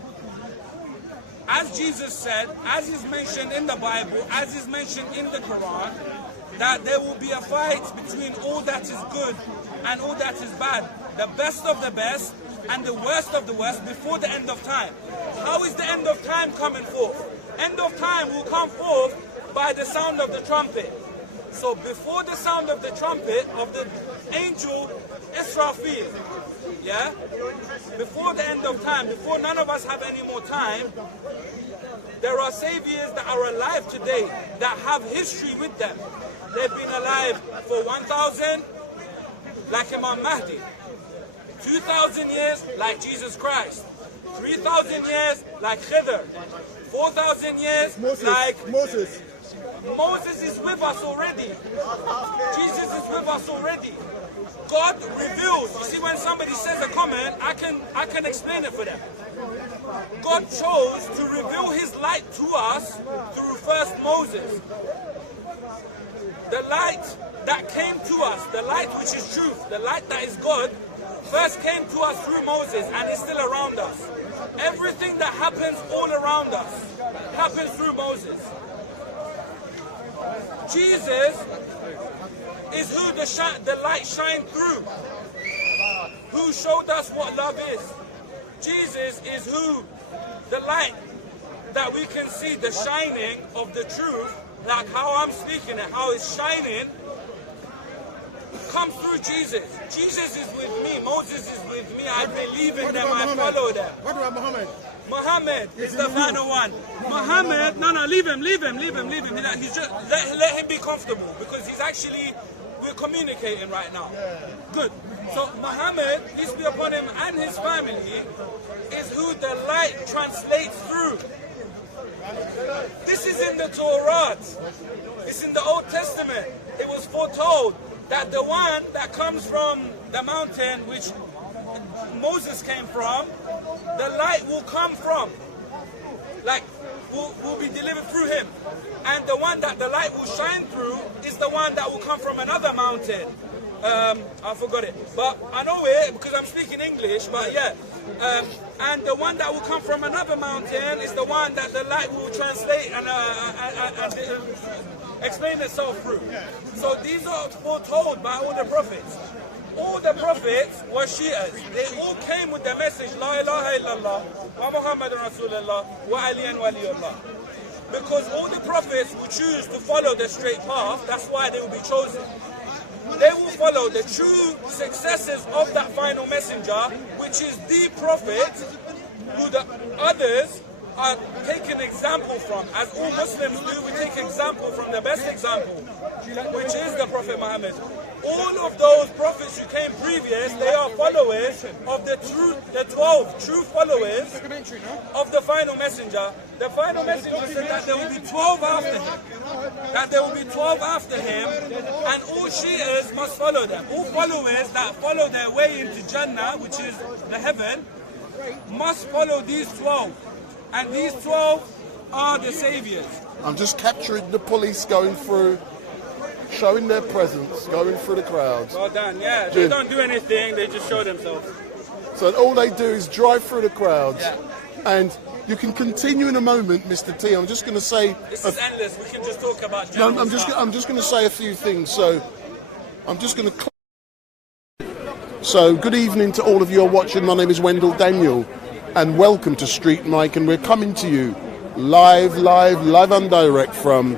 as Jesus said, as is mentioned in the Bible, as is mentioned in the Quran, that there will be a fight between all that is good and all that is bad, the best of the best and the worst of the worst before the end of time. How is the end of time coming forth? End of time will come forth by the sound of the trumpet. So before the sound of the trumpet of the angel Israfil, yeah, before the end of time, before none of us have any more time, there are saviors that are alive today that have history with them. They've been alive for 1,000, like Imam Mahdi, 2,000 years, like Jesus Christ, 3,000 years, like Khidr, 4,000 years, like Moses. Moses is with us already. Jesus is with us already. God reveals. You see, when somebody says a comment, I can explain it for them. God chose to reveal His light to us through first Moses. The light that came to us, the light which is truth, the light that is God, first came to us through Moses, and is still around us. Everything that happens all around us happens through Moses. Jesus is who the light shined through, who showed us what love is. Jesus is who the light that we can see, the shining of the truth, like how I'm speaking it, how it's shining, comes through Jesus. Jesus is with me, Moses is with me, I believe in them, I follow them. What about Muhammad? Muhammad is the final one. Muhammad, no, leave him. He's just, let him be comfortable, because he's actually, we're communicating right now. Good. So Muhammad, peace be upon him, and his family, is who the light translates through. This is in the Torah. It's in the Old Testament. It was foretold that the one that comes from the mountain which Moses came from, the light will come from, like will be delivered through him. And the one that the light will shine through is the one that will come from another mountain. I forgot it, but I know it because I'm speaking English, but yeah. And the one that will come from another mountain is the one that the light will translate and explain itself through. So these are foretold by all the prophets. All the prophets were Shias. They all came with the message, La ilaha illallah, wa Muhammadun Rasulullah, wa aliyan waliyullah. Because all the prophets will choose to follow the straight path, that's why they will be chosen. They will follow the true successors of that final messenger, which is the prophet, who the others are taking example from. As all Muslims do, we take example from the best example, which is the Prophet Muhammad. All of those prophets who came previous, they are followers of the 12 true followers of the final messenger. The final messenger said that there will be 12 after him. That there will be 12 after him, and all Shias must follow them. All followers that follow their way into Jannah, which is the heaven, must follow these 12. And these 12 are the saviors. I'm just capturing the police going through, showing their presence, going through the crowds. Well done, yeah. They don't do anything, they just show themselves. So all they do is drive through the crowds. Yeah. And you can continue in a moment, Mr. T. I'm just going to say... This is endless. We can just talk about No, general stuff. I'm just going to say a few things. So I'm just going to... So good evening to all of you who are watching. My name is Wendell Daniel, and welcome to StreetMic, and we're coming to you live and direct from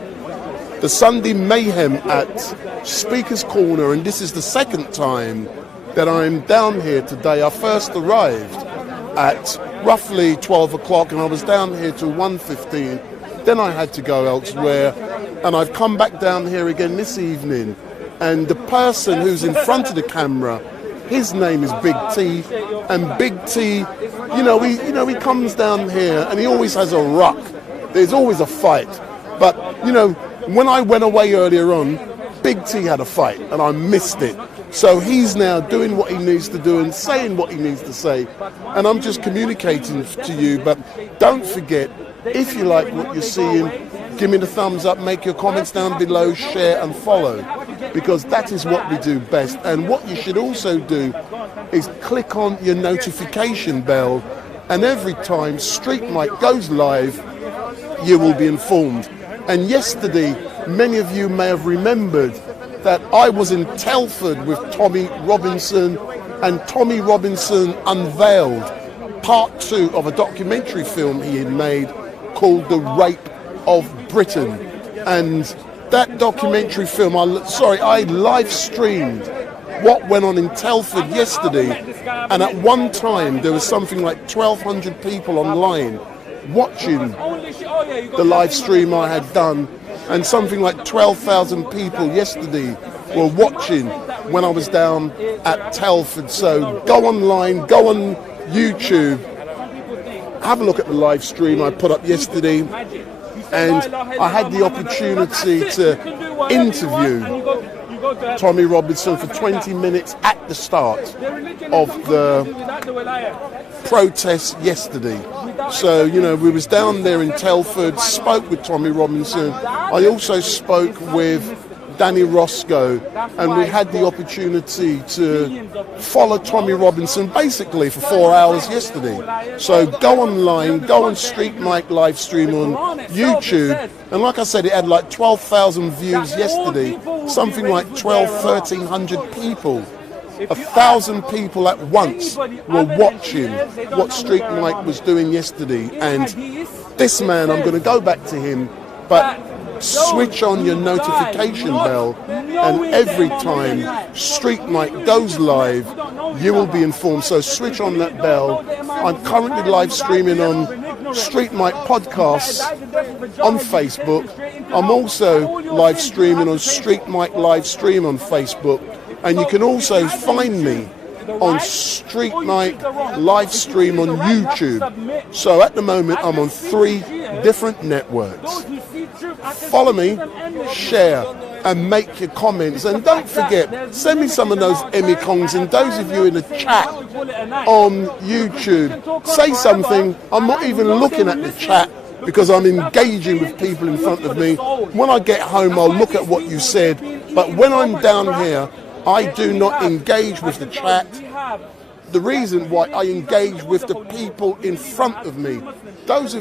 the Sunday Mayhem at Speaker's Corner, and this is the second time that I'm down here today. I first arrived at roughly 12 o'clock and I was down here till 1:15. Then I had to go elsewhere, and I've come back down here again this evening, and the person who's in front of the camera, his name is Big T, and Big T, he comes down here and he always has a ruck. There's always a fight. But, when I went away earlier on, Big T had a fight and I missed it. So he's now doing what he needs to do and saying what he needs to say. And I'm just communicating to you. But don't forget, if you like what you're seeing, give me the thumbs up, make your comments down below, share and follow. Because that is what we do best. And what you should also do is click on your notification bell. And every time StreetMic goes live, you will be informed. And yesterday, many of you may have remembered that I was in Telford with Tommy Robinson, and Tommy Robinson unveiled part 2 of a documentary film he had made called The Rape of Britain. And that documentary film, I live streamed what went on in Telford yesterday, and at one time there was something like 1,200 people online watching the live stream I had done, and something like 12,000 people yesterday were watching when I was down at Telford. So go online, go on YouTube, have a look at the live stream I put up yesterday, and I had the opportunity to interview Tommy Robinson for 20 minutes at the start of the protest yesterday. So, we was down there in Telford, spoke with Tommy Robinson. I also spoke with Danny Roscoe, and we had the opportunity to follow Tommy Robinson basically for 4 hours yesterday. So go online, go on StreetMic LiveStream on YouTube, and like I said, it had like 12,000 views yesterday, something like 1,300 people. 1,000 people at once were watching what StreetMic was doing yesterday. And this man, I'm going to go back to him, but switch on your notification bell, and every time StreetMic goes live, you will be informed. So switch on that bell. I'm currently live streaming on StreetMic Podcasts on Facebook. I'm also live streaming on StreetMic LiveStream on Facebook. And you can also find me on StreetMic LiveStream on YouTube. So at the moment I'm on 3 different networks. Follow me, share and make your comments, and don't forget, send me some of those Emikongs, and those of you in the chat on YouTube, say something. I'm not even looking at the chat because I'm engaging with people in front of me. When I get home I'll look at what you said, but when I'm down here I do not engage with the chat. The reason why I engage with the people in front of me, those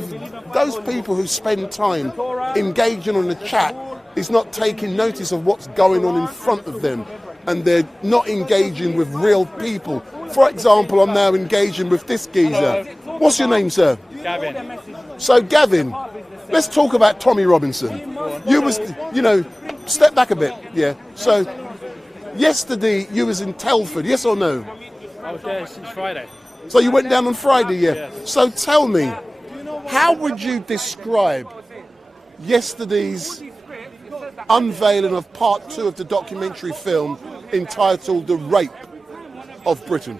people who spend time engaging on the chat is not taking notice of what's going on in front of them, and they're not engaging with real people. For example, I'm now engaging with this geezer. What's your name, sir? Gavin. So Gavin, let's talk about Tommy Robinson. You was, step back a bit, yeah. So yesterday you was in Telford, yes or no? I was there since Friday. So you went down on Friday, yeah? Yes. So tell me, how would you describe yesterday's unveiling of part 2 of the documentary film entitled The Rape of Britain?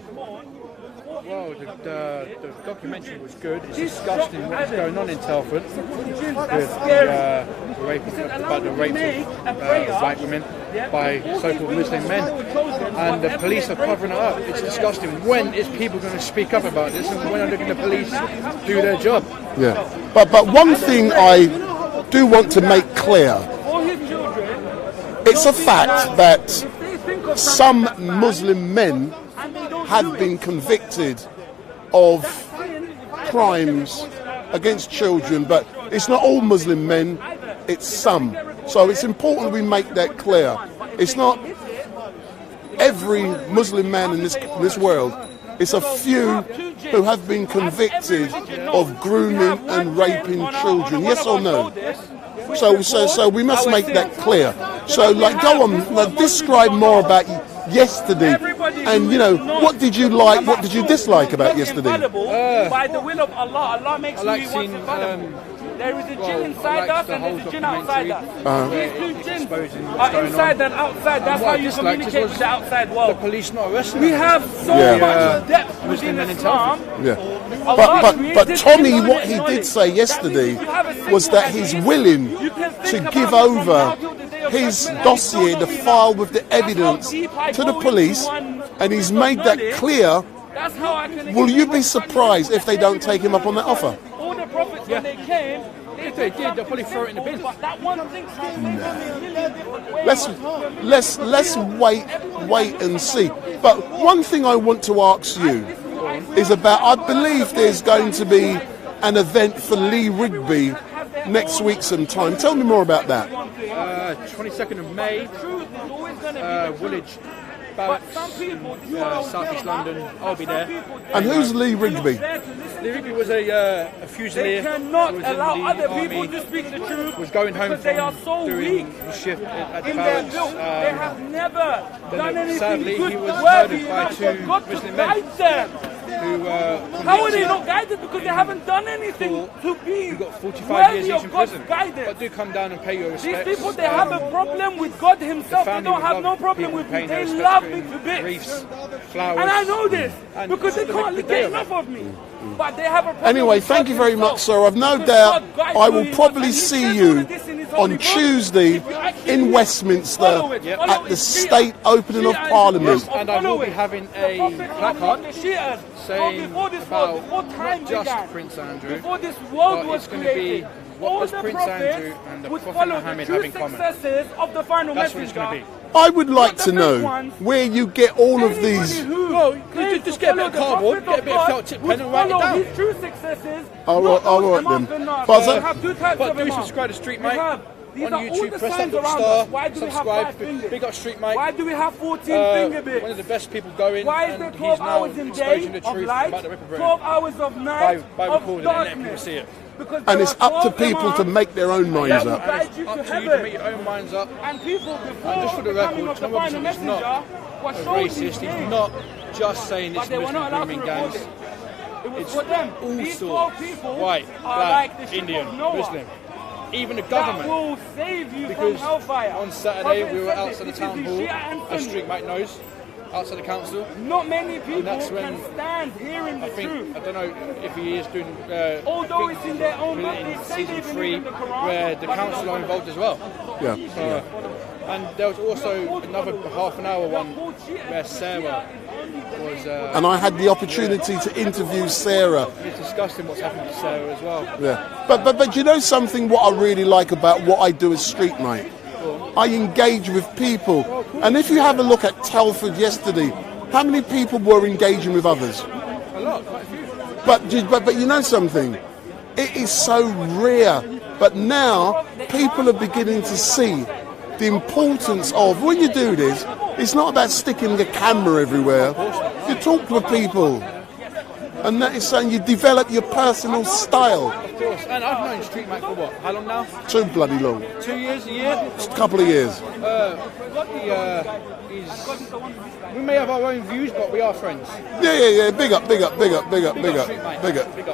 Well, the documentary was good. It's disgusting what was going on in Telford with the rape of white women by so-called Muslim men, and the police are covering it up. It's disgusting. When is people going to speak up about this, and when are the police do their job? Yeah, but one thing I do want to make clear, it's a fact that some Muslim men have been convicted of crimes against children, but it's not all Muslim men, it's some. So it's important we make that clear. It's not every Muslim man in this world. It's a few who have been convicted of grooming and raping children. Yes or no? So we must make that clear. So like, go on, like, describe more about yesterday, and you know, what did you like, what did you dislike about yesterday? By the will of Allah, Allah makes who He wants infallible. There is a jinn inside us and there's a jinn outside us. These two jinns are inside and outside. That's how you communicate with the outside world. The police not arresting. We have so much depth within Islam. Yeah. But Tommy, what he did say yesterday was that he's willing to give over his dossier, the file with the evidence, to the police, and he's made that clear. Will you be surprised if they don't take him up on that offer? All the prophets, when they came, if they did, they'll probably throw it in the bin. But that one thing Let's wait and see. But one thing I want to ask you is about, I believe there's going to be an event for Lee Rigby next week sometime. Tell me more about that. 22nd of May, Woolwich, Barracks, South East London. I'll be there. And who's Lee Rigby? Lee Rigby was a Fusilier. They cannot was allow in the other army, people to speak the truth. Was going home because they are from so doing weak his shift at the in their barracks. build. They have never done anything sadly, good he was worthy murdered by enough for two God to Muslim men guide them. who How are they not guided? Because they haven't done anything to be you got 45 worthy years of in God's prison. guidance. But do come down and pay your respects. These people, they have a problem with God Himself. They don't have no problem with me. They love me to bits. Wreaths, flowers. And I know this And because they can't get enough of me. But they have a problem. Anyway, with thank God you very himself. much, sir. I've no Because doubt God guides I will you, probably and He see says all you of this in His holy on book. Tuesday If you actually in follow Westminster it, follow at it, the Shia. state opening of Shia Parliament. is And I will be having a placard saying before this about world, before time not just began, Prince Andrew, before this world but was it's going to be created, what all does the Prince prophets Andrew and the would Prophet follow the Muhammad true have in common. successes of the final That's what it's going to messenger. be. I would like Not to the know fake ones. where you get all of these. Well, you just get a bit of cardboard, get a bit of felt tip pen and write it down. His true successes. All right then. We have two types But of do imams. subscribe to StreetMic These on are all YouTube. the Press signs that around star, us. Why do we have subscribe. 5 fingers? Big up StreetMic. Why do we have 14 finger bits? One of the best people going. Why is there and 12 he's now hours in exposing day the of truth light, about the reprobate 12 hours of night, by of recording and letting people darkness? see it. Because And there it's are up to 12 people to imams make their own minds that will up. guide you Up to to you to heaven. make your own minds up. And people before And just for the the coming record, of the Tom final Robinson is messenger not was a shown racist. these He's things. not just saying But it's they were Muslim not allowed to grooming record gangs. it. It was It's for them. all These 12 sorts. people White, are black, like the ship Indian, of Noah. Muslim. Even the That government. will save you from Because hellfire. on Saturday Prophet we were said outside the this is town hall, Shia and as Sunni. StreetMic knows, outside the council. Not many people that's when can stand hearing the I think, truth. I don't know if he is doing, Although it's in their own book, in they say season they believe 3, in the Quran, where the but council they are don't involved as well. Yeah. So, and there was also another half an hour one where Sarah was And I had the opportunity to interview Sarah. it's disgusting what's happened to Sarah as well. Yeah. But you know something what I really like about what I do as StreetMic? I engage with people. And if you have a look at Telford yesterday, how many people were engaging with others? A lot, quite a few. But you know something? It is so rare. But now people are beginning to see the importance of, when you do this, it's not about sticking the camera everywhere. You talk to people. And that is saying you develop your personal style. Of course, and I've known StreetMic for what? How long now? Too bloody long. 2 years, a year? Just a couple of years. We may have our own views, but we are friends. Yeah. Big up.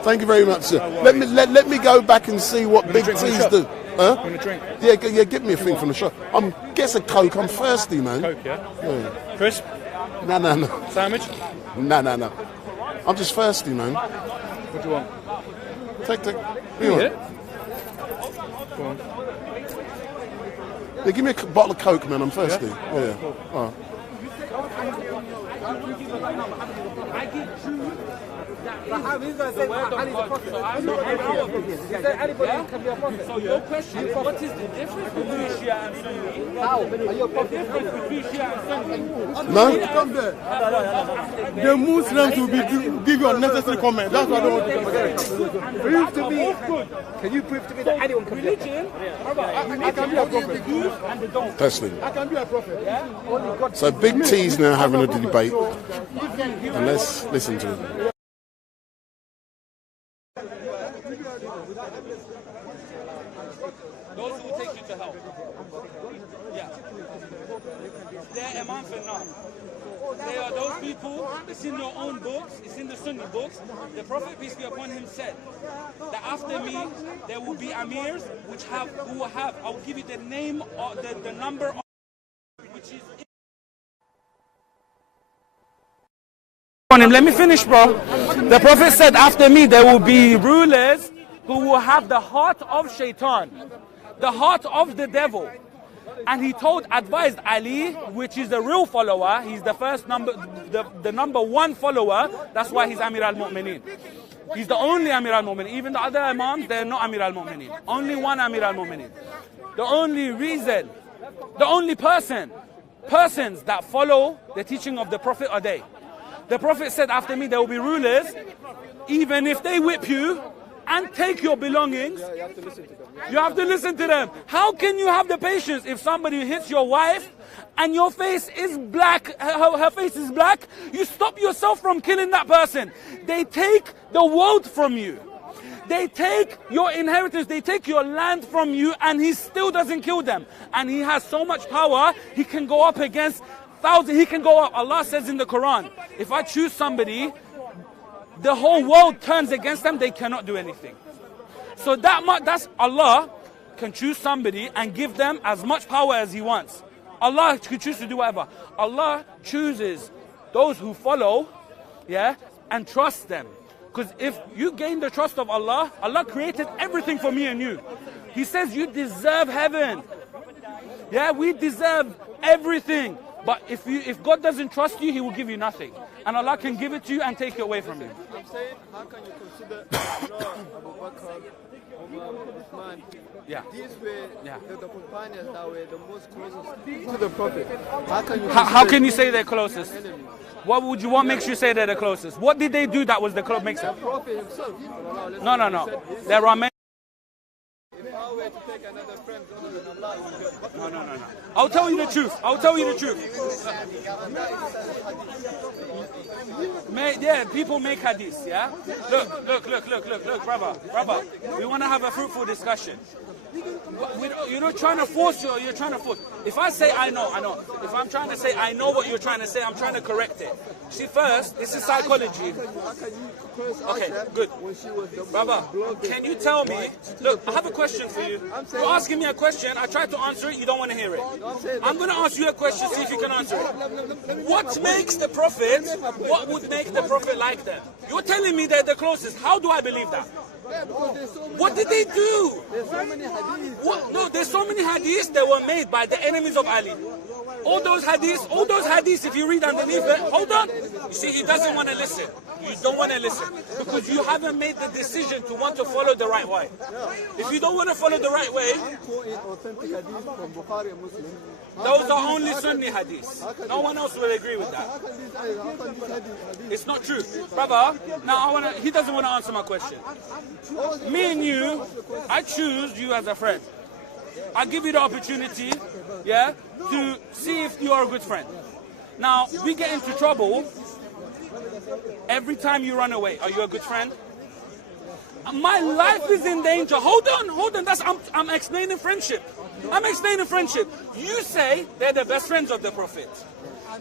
Thank you very much, sir. Let me go back and see what Big drink from the T's shop? do. Huh? Want a drink? Yeah, get me a thing from the shop. Get a Coke. I'm thirsty, man. Coke, yeah? Crisp? No. Sandwich? No. I'm just thirsty, man. What do you want? Take. Yeah? Yeah, give me a bottle of Coke, man. I'm thirsty. Yeah. Oh. That is the word of God. So I'm not anybody can be a prophet. So your question is, what is the difference between Shia and Sunni? How? Are you a prophet? The difference between Shia and Sunni? No? Come there. The Muslims will be give you unnecessary comment. That's what I don't want to do. Prove to me. Can you prove to me that anyone can be a prophet? I can be a prophet. And the don't. Testing. I can be a prophet. Yeah? Only God. So Big T's now having a debate. And let's listen to him. Those who will take you to hell. Yeah. They're Imam Finnar. They are those people, it's in your own books, it's in the Sunni books. The Prophet, peace be upon him, said that after me, there will be Amirs who will have, I'll give you the name or the number of, which is... Let me finish, bro. The Prophet said after me, there will be rulers who will have the heart of Shaitan, the heart of the devil. And he advised Ali, which is the real follower, he's the first the number one follower, that's why he's Amir al-Mu'mineen. He's the only Amir al-Mu'mineen. Even the other Imams, they're not Amir al-Mu'mineen. Only one Amir al-Mu'mineen. The only reason, the only persons that follow the teaching of the Prophet are they. The Prophet said after me there will be rulers, even if they whip you and take your belongings, you have to listen to them. How can you have the patience if somebody hits your wife and your face is black, her face is black? You stop yourself from killing that person. They take the world from you. They take your inheritance, they take your land from you, and he still doesn't kill them. And he has so much power, he can go up against thousands, he can go up. Allah says in the Quran, if I choose somebody, the whole world turns against them, they cannot do anything. So that's Allah can choose somebody and give them as much power as he wants. Allah could choose to do whatever. Allah chooses those who follow, yeah, and trust them. Because if you gain the trust of Allah, Allah created everything for me and you. He says you deserve heaven. Yeah, we deserve everything. But if God doesn't trust you, he will give you nothing. And Allah can give it to you and take it away from you. I'm saying, how can you consider Abu Bakr, Umar, Uthman? Yeah. These were the companions that were the most closest to the Prophet. How can you say they're closest? What makes you say they're the closest? What did they do that was the closest? The Prophet himself. No. There are many. If I were to take another friend other than Allah, No. I'll tell you the truth. People make hadiths, yeah? Look, brother. We want to have a fruitful discussion. You're not trying to force you're trying to force. If I say I know. If I'm trying to say I know what you're trying to say, I'm trying to correct it. See, first, this is psychology. Okay, good. Brother, can you tell me, look, I have a question for you. You're asking me a question, I try to answer it, you don't want to hear it. I'm going to ask you a question, see if you can answer it. What makes the Prophet, what would make the Prophet like them? You're telling me they're the closest. How do I believe that? What did they do? There's so many hadiths. No, there's so many hadiths that were made by the enemies of Ali. All those hadiths, if you read underneath it, hold on. You see, he doesn't want to listen. You don't want to listen because you haven't made the decision to want to follow the right way. If you don't want to follow the right way, those are only Sunni hadiths. No one else will agree with that. It's not true. Brother, now he doesn't want to answer my question. Me and you, I choose you as a friend. I give you the opportunity, yeah, to see if you are a good friend. Now, we get into trouble every time you run away. Are you a good friend? My life is in danger. Hold on. I'm explaining friendship. You say they're the best friends of the Prophet.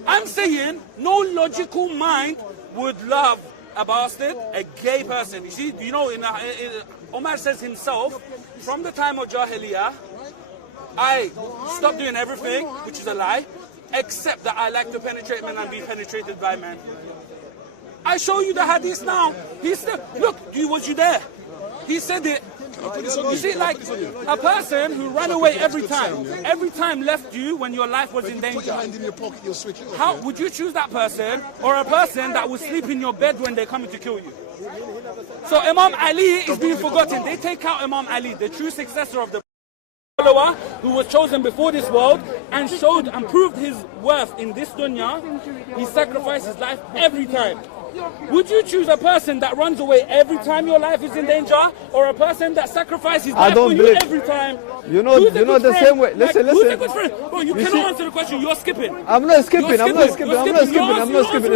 I'm saying no logical mind would love a bastard, a gay person. You see, you know, Omar says himself, from the time of Jahiliyyah, I stopped doing everything, which is a lie, except that I like to penetrate men and be penetrated by men. I show you the hadith now. He said, look, was you there? He said it. You see, like a person who ran away every time left you when your life was in danger. Put your hand in your pocket, you'll switch it off. How would you choose that person or a person that will sleep in your bed when they're coming to kill you? So Imam Ali is being forgotten. They take out Imam Ali, the true successor of the follower who was chosen before this world and showed and proved his worth in this dunya. He sacrificed his life every time. Would you choose a person that runs away every time your life is in danger, or a person that sacrifices his life for you every time? You know the same way. Listen. Who's a good friend? Bro, you cannot answer the question. You're skipping. I'm not skipping.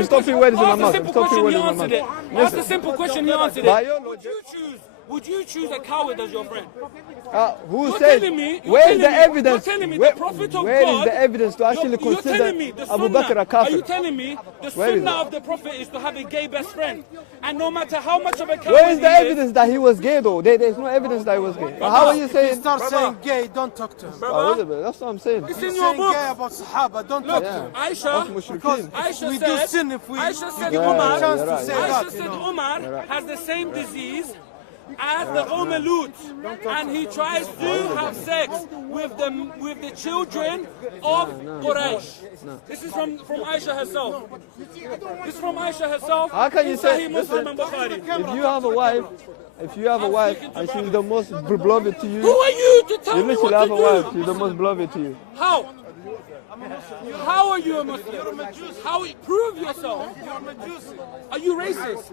Stop putting words in my mouth. Stop putting words in my mouth. Ask the simple question. He answered it. Would you choose a coward as your friend? Who said? Where is the evidence? You're telling me the Prophet of God. Where is the evidence to actually consider Abu Bakr a kafir? Are you telling me the sunnah of the Prophet is to have a gay best friend? And no matter how much of a coward where is the evidence that he was gay though? There's no evidence that he was gay. How are you saying? If you start saying gay, don't talk to him. That's what I'm saying. It's in your book. Gay about Sahaba, don't talk to him. Aisha we do sin if we said give him a chance to say that. Aisha said Umar has the same disease as the Umalut, and he tries to have sex with the children of Quraysh. This is from Aisha herself. This is from Aisha herself. How can you say, listen, if you have a wife, and she's the most beloved to you, who are you to tell me what to do? You literally have a wife, she's the most beloved to you. How? How are you a Muslim? How? Prove yourself. Are you racist?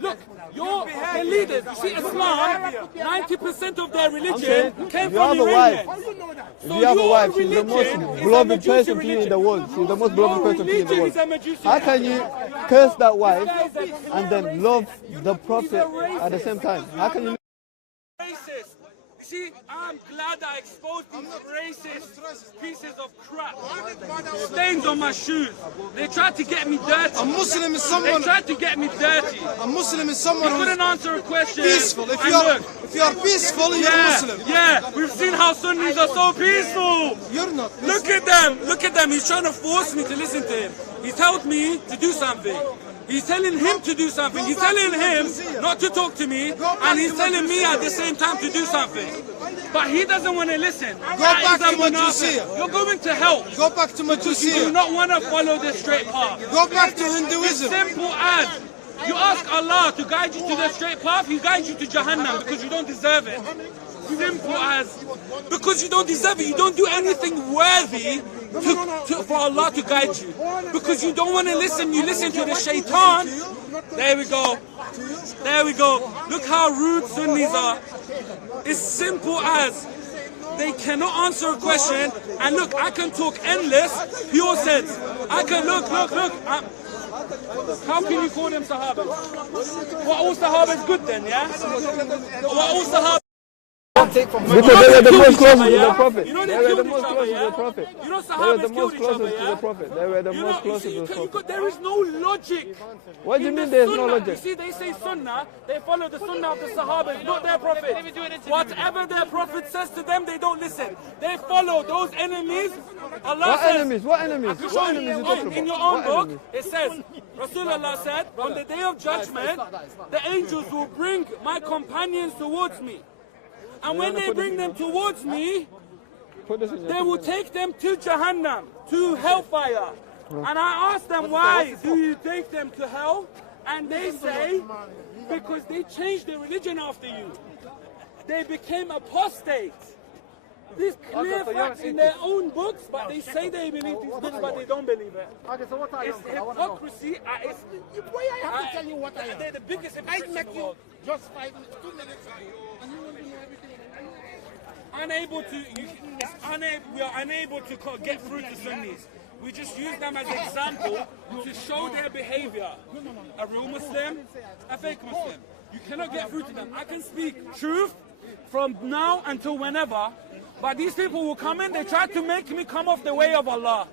Look, the leaders. You see, Islam, 90% of their religion came from Iranians. If you have a wife, she's the most beloved person to you in the world. She's the most beloved person to you in the world. How can you curse that wife and then love the Prophet at the same time? How can you? Racist. See, I'm glad I exposed these racist pieces of crap. Stains on my shoes. They tried to get me dirty. A Muslim is someone. They tried to get me dirty. A Muslim is someone who couldn't answer a question. Peaceful. If you are peaceful, you're a Muslim. Yeah, we've seen how Sunnis are so peaceful. You're not. Look at them. Look at them. He's trying to force me to listen to him. He told me to do something. He's telling him to do something. He's telling him not to talk to me, and he's telling me at the same time to do something. But he doesn't want to listen. Go back to Majusiya. You're going to hell. Go back to Majusiya. You do not want to follow the straight path. Go back to Hinduism. It's simple as you ask Allah to guide you to the straight path, He guides you to Jahannam because you don't deserve it. Simple as, because you don't deserve it, you don't do anything worthy for Allah to guide you. Because you don't want to listen, you listen to the shaitan. There we go. There we go. Look how rude Sunnis are. It's simple as they cannot answer a question. And look, I can talk endless, pure sense. I can look. How can you call them Sahabas? What all Sahabas good then, yeah? What all Sahabas? Because they were the most closest to the Prophet. You know they were the most closest to the Prophet. You know they were the Sahabas most killed each other, closest to the Prophet. They were the most closest to the Prophet. There is no logic. What do you mean there is no logic? You see, they say Sunnah, they follow the Sunnah of the Sahabas, not their Prophet. Whatever their Prophet says to them, they don't listen. They follow those enemies. Allah what says, enemies? What enemies? What enemies are you talking about? In your own book, it says, Rasulullah said, on the day of judgment, the angels will bring my companions towards me. And when they bring them towards me, they will take them to Jahannam, to hellfire. And I ask them, why do you take them to hell? And they say, because they changed their religion after you. They became apostates. These clear facts in their own books, but they say they believe these books, but they don't believe it. Okay, so what are you? It's hypocrisy. Why I have to tell you what I am? They're the biggest I make you just 5 minutes, 2 minutes, and you want to know everything. We are unable to get through to Sunnis. We just use them as an example to show their behavior. A real Muslim, a fake Muslim. You cannot get through to them. I can speak truth from now until whenever, but these people will come in, they try to make me come off the way of Allah.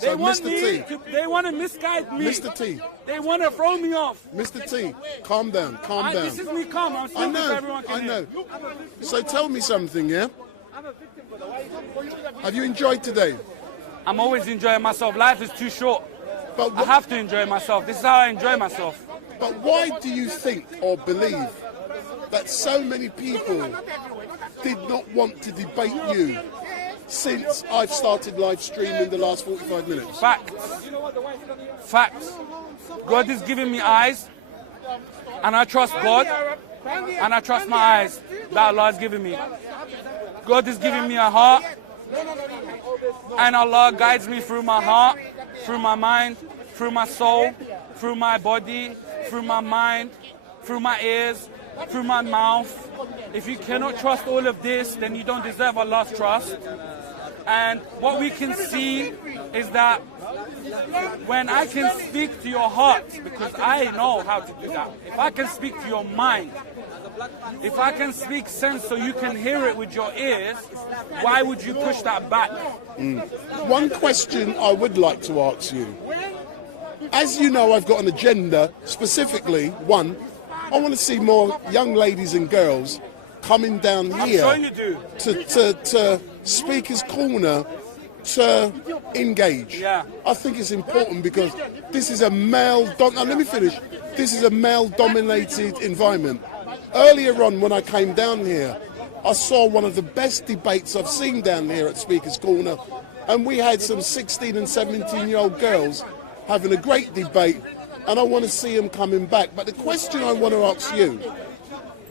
They want they want to misguide me. Mr. T. They want to throw me off. Mr. T, calm down, calm down. This is me calm. I'm speaking to everyone. I know. So tell me something, yeah? Have you enjoyed today? I'm always enjoying myself. Life is too short. But I have to enjoy myself. This is how I enjoy myself. But why do you think or believe that so many people did not want to debate you since I've started live stream in the last 45 minutes? Facts. Facts. God is giving me eyes. And I trust God, and I trust my eyes that Allah has given me. God has given me a heart, and Allah guides me through my heart, through my mind, through my soul, through my body, through my mind, through my ears, through my mouth. If you cannot trust all of this, then you don't deserve Allah's trust. And what we can see is that when I can speak to your heart, because I know how to do that, if I can speak to your mind, if I can speak sense so you can hear it with your ears, why would you push that back? One question I would like to ask you. As you know, I've got an agenda, specifically, one, I want to see more young ladies and girls coming down here to Speaker's Corner to engage. Yeah. I think it's important because this is a let me finish. This is a male-dominated environment. Earlier on, when I came down here, I saw one of the best debates I've seen down here at Speaker's Corner, and we had some 16 and 17-year-old girls having a great debate, and I want to see them coming back. But the question I want to ask you,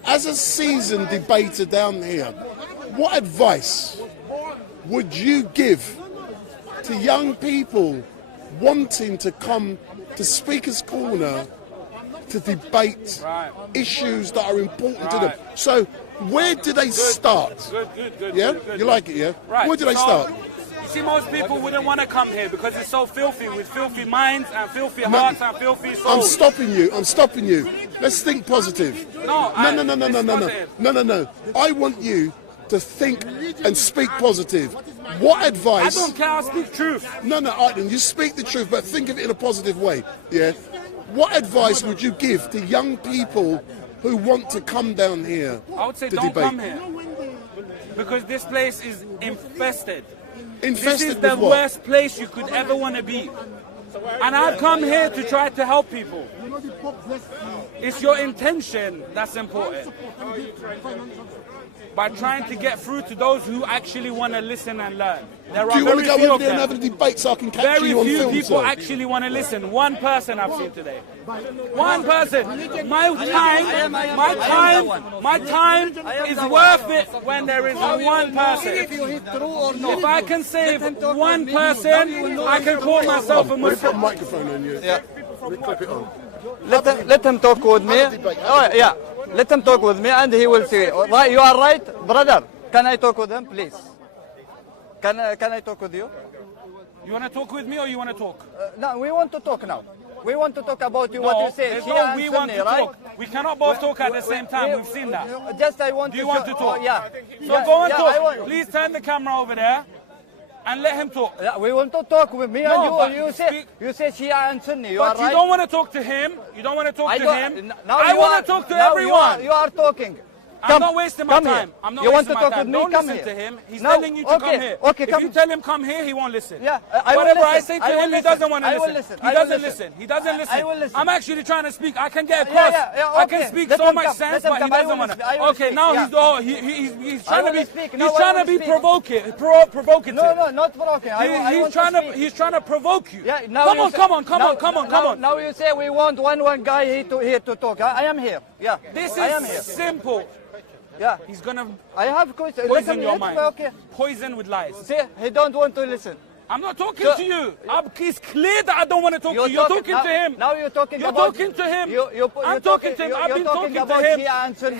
as a seasoned debater down here, what advice would you give to young people wanting to come to Speaker's Corner to debate issues that are important to them? So where do they start? Good. Yeah? Good, you like it, yeah? Right. Where do they start? You see, most people wouldn't want to come here because it's so filthy, with filthy minds and filthy hearts and filthy souls. I'm stopping you. Let's think positive. No. I want you to think and speak positive. What advice? I don't care, I speak truth. No, Arden, you speak the truth, but think of it in a positive way. Yeah. What advice would you give to young people who want to come down here? I would say don't come here. Because this place is infested. This is the worst place you could ever want to be. And I've come here to try to help people. It's your intention that's important. By trying to get through to those who actually want to listen and learn. There Do you want to go over there and have a debate so I can capture you on film? Very few people actually want to listen. One person I've seen today. One person. My time is worth it when there is one person. If I can save one person, I can call myself a Muslim. Put a microphone on you. Yeah. Clip it on. Let him talk with me. Oh, yeah. Let him talk with me and he will see. Right, you are right, brother. Can I talk with him, please? Can I talk with you? You want to talk with me or you want to talk? No, we want to talk now. We want to talk about what you say. We want to talk. We cannot both talk at the same time. We've seen that. Do you want to talk? Yeah. So go and talk. Please turn the camera over there and let him talk. We want to talk with me and you. You say Shia and Sunni. You are right. You don't want to talk to him. You don't want to talk to him. I want to talk to everyone. You are talking. I'm not wasting my time. I'm not wasting my time. Don't listen to him. He's telling you to come here. If you tell him come here, he won't listen. Yeah, whatever I say to him, he doesn't want to listen. He doesn't listen. He doesn't listen. I'm actually trying to speak. I can get across. I can speak so much sense, but he doesn't want to. Okay, now he's trying to be provocative. No, not provoking. He's trying to provoke you. Come on. Now you say we want one guy here to talk. I am here. Yeah. This is simple. Yeah. He's gonna poison your mind. Okay. Poison with lies. See, he don't want to listen. I'm not talking to you. It's clear that I don't want to talk to you. You're talking to him. Now you're talking You're about... talking to him. I'm talking to him. I've been talking to him.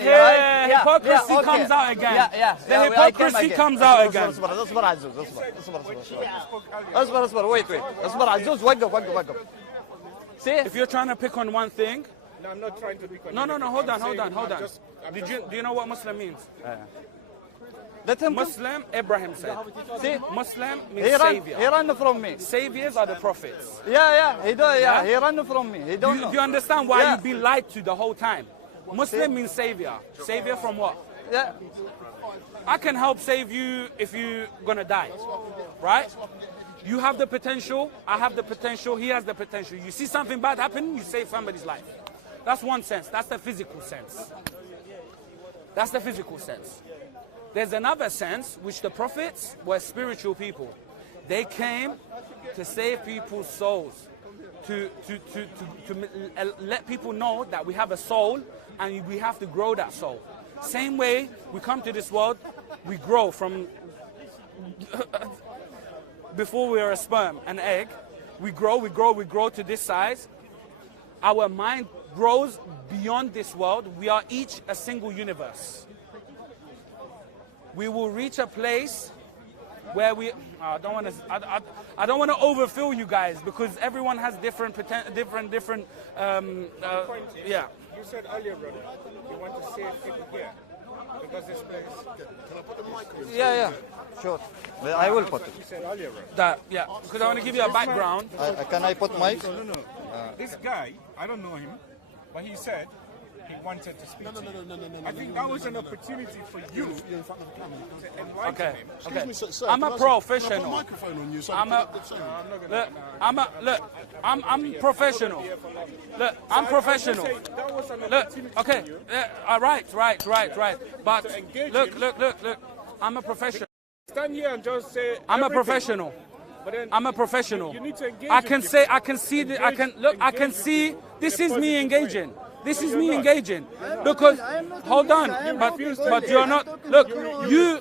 Yeah, hypocrisy comes out again. The hypocrisy comes out again. Wait. See? If you're trying to pick on one thing... No, I'm not trying to pick on No, hold on. Do you know what Muslim means? Muslim, Abraham said. See? Muslim means savior. He ran from me. Saviors are the prophets. Yeah, he ran from me. Do you understand why you've been lied to the whole time? Muslim means savior. Savior from what? Yeah. I can help save you if you're gonna die, right? You have the potential, I have the potential, he has the potential. You see something bad happen, you save somebody's life. That's one sense. That's the physical sense. There's another sense, which the prophets were spiritual people. They came to save people's souls, let people know that we have a soul and we have to grow that soul. Same way we come to this world, we grow from before we are a sperm, an egg. We grow to this size. Our mind grows beyond this world. We are each a single universe. We will reach a place where we. I don't want to overfill you guys because everyone has different. Yeah. You said earlier, brother, you want to save people here because this place. Can I put the mic? Yeah. Sure. I will put it. You said earlier, brother. That, yeah. Because I want to give you a background. Can I put mic? No. This guy, I don't know him, but he said he wanted to speak to you. I think that was an opportunity for you to enlighten him. Okay. Me, sir, I'm a professional. Can I put a microphone on you so I'm professional. Look, I'm professional. That was an Look, opportunity okay. for you. Right. But look. I'm a professional. Stand here and just say. I'm a everything. professional. But then I'm a professional. You need to engage. I can see. This is me engaging. This is me engaging. Because hold on, but you're not. Look, you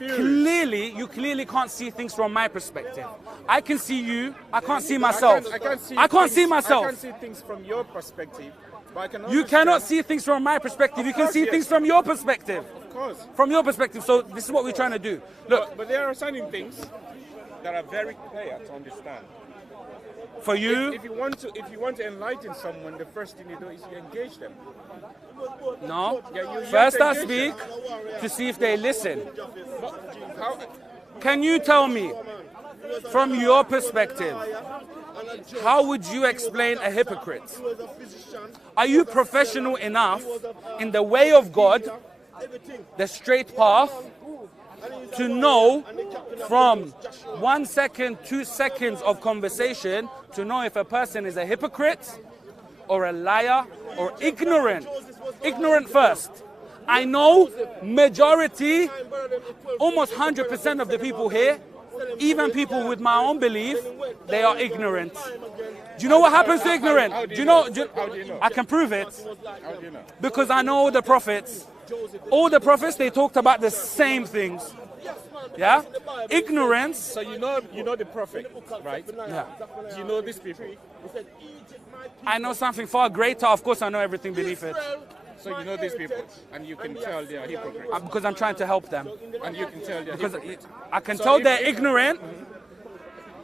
clearly can't see things from my perspective. I can see you. I can't see myself. I can't see myself. I can see things from your perspective. But I can you cannot see things from my perspective. You can see things from your perspective. Of course. From your perspective. So this is what we're trying to do. Look. But there are certain things that are very clear to understand. For you, if you want to enlighten someone, the first thing you do is you engage them. No. Yeah, First I speak to see if they listen. Can you tell me, from your perspective, how would you explain a hypocrite? Are you professional enough in the way of God, the straight path, to know from 1 second, 2 seconds of conversation to know if a person is a hypocrite or a liar or ignorant? Ignorant first. I know majority, almost 100% of the people here, even people with my own belief, they are ignorant. Do you know what happens to ignorant? How do you know? I can prove it. How do you know? Because I know all the prophets. All the prophets, they talked about the same things. Yeah? Ignorance. So you know the prophet, right? Yeah. Do you know these people? I know something far greater. Of course, I know everything beneath it. So you know these people, and you can tell they are hypocrites. Because I'm trying to help them. And you can tell they are Because hypocrites. I can tell they're ignorant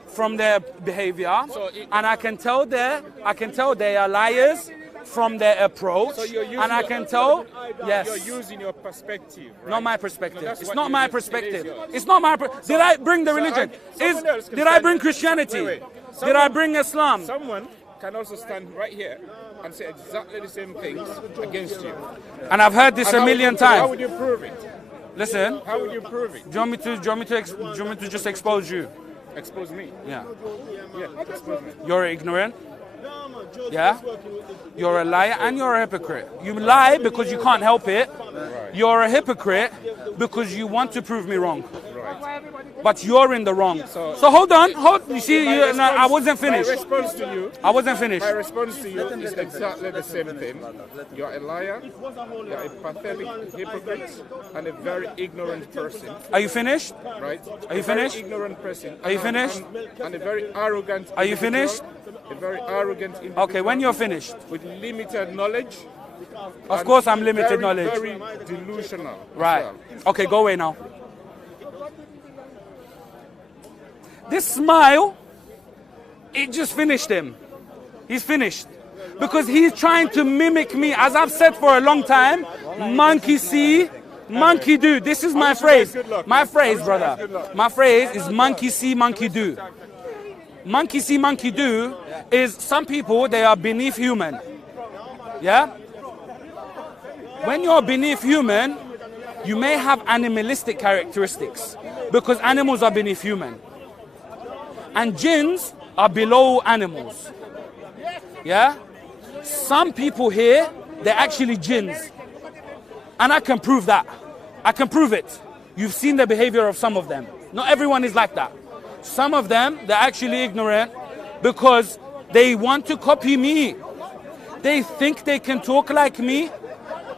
from their behavior, and I can tell they are liars from their approach, and I can tell, yes. You're using your perspective, right? Not my perspective. No, it's not my perspective. It's not my. Did I bring the religion? Did I bring Christianity? Did I bring Islam? Someone can also stand right here and say exactly the same things against you. And I've heard this a million times. How would you prove it? Listen. How would you prove it? Do you want me to just expose you? Expose me? Yeah. Yeah, expose me. You're ignorant. Yeah? You're a liar and you're a hypocrite. You lie because you can't help it. Right. You're a hypocrite because you want to prove me wrong. Right. But you're in the wrong. So hold on. You see, I wasn't finished. My response to you. I wasn't finished. My response to you is exactly the same thing. You're a liar, you're a pathetic hypocrite, and a very ignorant person. Are you finished? Right? Are you finished? A very ignorant person. Are you finished? And a very arrogant. Are you finished? A very arrogant individual. Okay, when you're finished. With limited knowledge. Of course, I'm limited knowledge. Very delusional. Right. Well. Okay, go away now. This smile, it just finished him. He's finished. Because he's trying to mimic me. As I've said for a long time, monkey see, monkey do. This is my phrase. My phrase, brother. My phrase is monkey see, monkey do. Monkey see, monkey do is some people, they are beneath human. Yeah? When you're beneath human, you may have animalistic characteristics because animals are beneath human. And jinns are below animals. Yeah? Some people here, they're actually jinns. And I can prove that. I can prove it. You've seen the behavior of some of them. Not everyone is like that. Some of them, they're actually ignorant because They want to copy me. They think they can talk like me,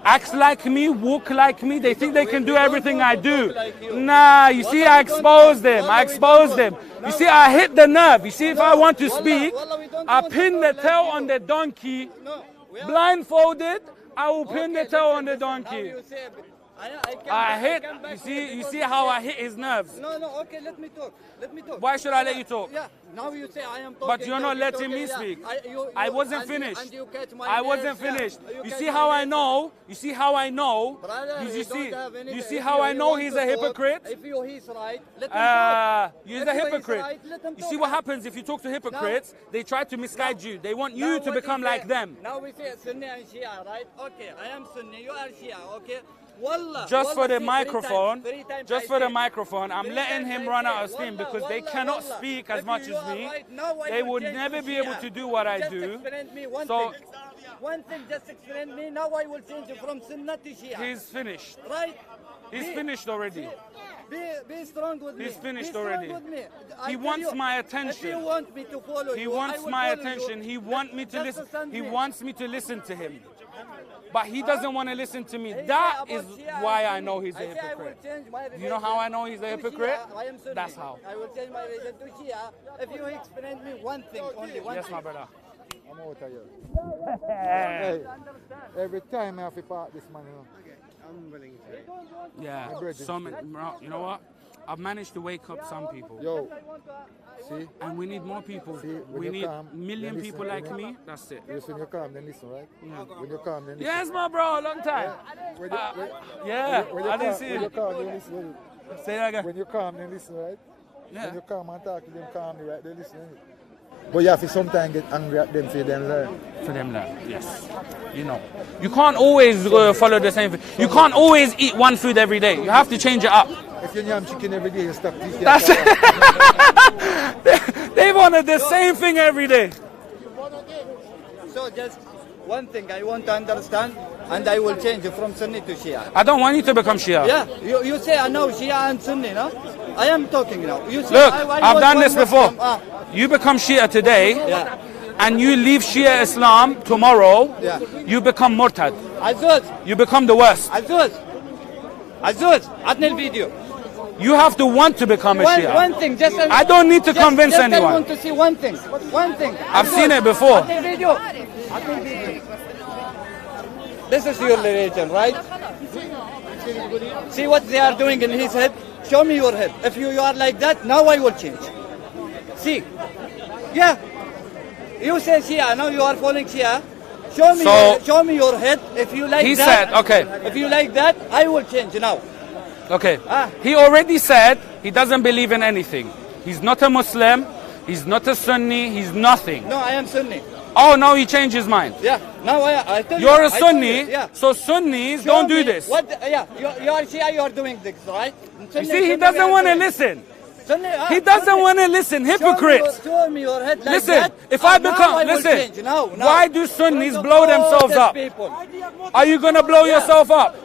act like me, walk like me. They think they can do everything I do. Nah, you see, I exposed them. I exposed them. You see, I hit the nerve. You see, if I want to speak, I pin the tail on the donkey. Blindfolded, I will pin the tail on the donkey. I hit, you see how I hit his nerves. No, okay, let me talk. Why should I let you talk? Yeah, now you say I am talking. But you're not letting me speak. I wasn't finished. I wasn't finished. You see how I know? You see how I know? You see how I know he's a hypocrite? If he's right, let him talk. He's a hypocrite. You see what happens if you talk to hypocrites? They try to misguide you. They want you to become like them. Now we say Sunni and Shia, right? Okay, I am Sunni, you are Shia, okay? Just for the microphone, I'm letting him run out of steam because they cannot speak as much as me. They would never be able to do what I do. So, one thing, just explain me. Now I will change from Sunnah to Shia. He's finished. Right? He's finished already. Be strong with me. He's finished already. He wants my attention. If you want me to follow you, he wants my attention. He wants me to listen. He wants me to listen to him. But he doesn't want to listen to me. That is why I know he's a hypocrite. You know how I know he's a hypocrite? That's how. I will change my religion to Shia if you explain me one thing, only one thing. Yes, my brother. I'm out of here. Hey, every time I have to part this man, I'm willing to. Yeah, you know what? I've managed to wake up some people. Yo, see? And we need more people. We need a million people like me. That's it. Yes, when you come, then listen, right? Yeah. When you come, then listen. Yes, my bro, long time. I didn't see it. When you come, then listen. Say that again. When you come, then listen, right? Yeah. When you come and talk to them calmly, right? They listen. But you have to sometimes get angry at them for them learn. For them learn, yes. You know. You can't always follow the same thing. You can't always eat one food every day. You have to change it up. If you yam chicken every day, you stop this. That's it. They wanted the same thing every day. So just one thing I want to understand, and I will change from Sunni to Shia. I don't want you to become Shia. Yeah, you say I know Shia and Sunni, no? I am talking now. You say, look, I've done this before. You become Shia today, and you leave Shia Islam tomorrow, you become Murtad. You become the worst. Azuz, عطني الفيديو. You have to want to become a Shia. One thing, I don't need to convince anyone. I want to see one thing. I've seen it before. This is your religion, right? See what they are doing in his head? Show me your head. If you are like that, now I will change. See? Yeah. You say Shia, now you are following Shia. Show me your head. If you like he said, okay. If you like that, I will change now. Okay. He already said he doesn't believe in anything. He's not a Muslim. He's not a Sunni. He's nothing. No, I am Sunni. Oh, now he changed his mind. Yeah. Now I tell you. You're a Sunni. So Sunnis don't do this. You are Shia. You are doing this, right? You see, he doesn't want to listen. He doesn't want to listen. Hypocrite. Show me your head like listen, that. if I become, listen, why do Sunnis blow themselves up? Are you going to blow yourself up?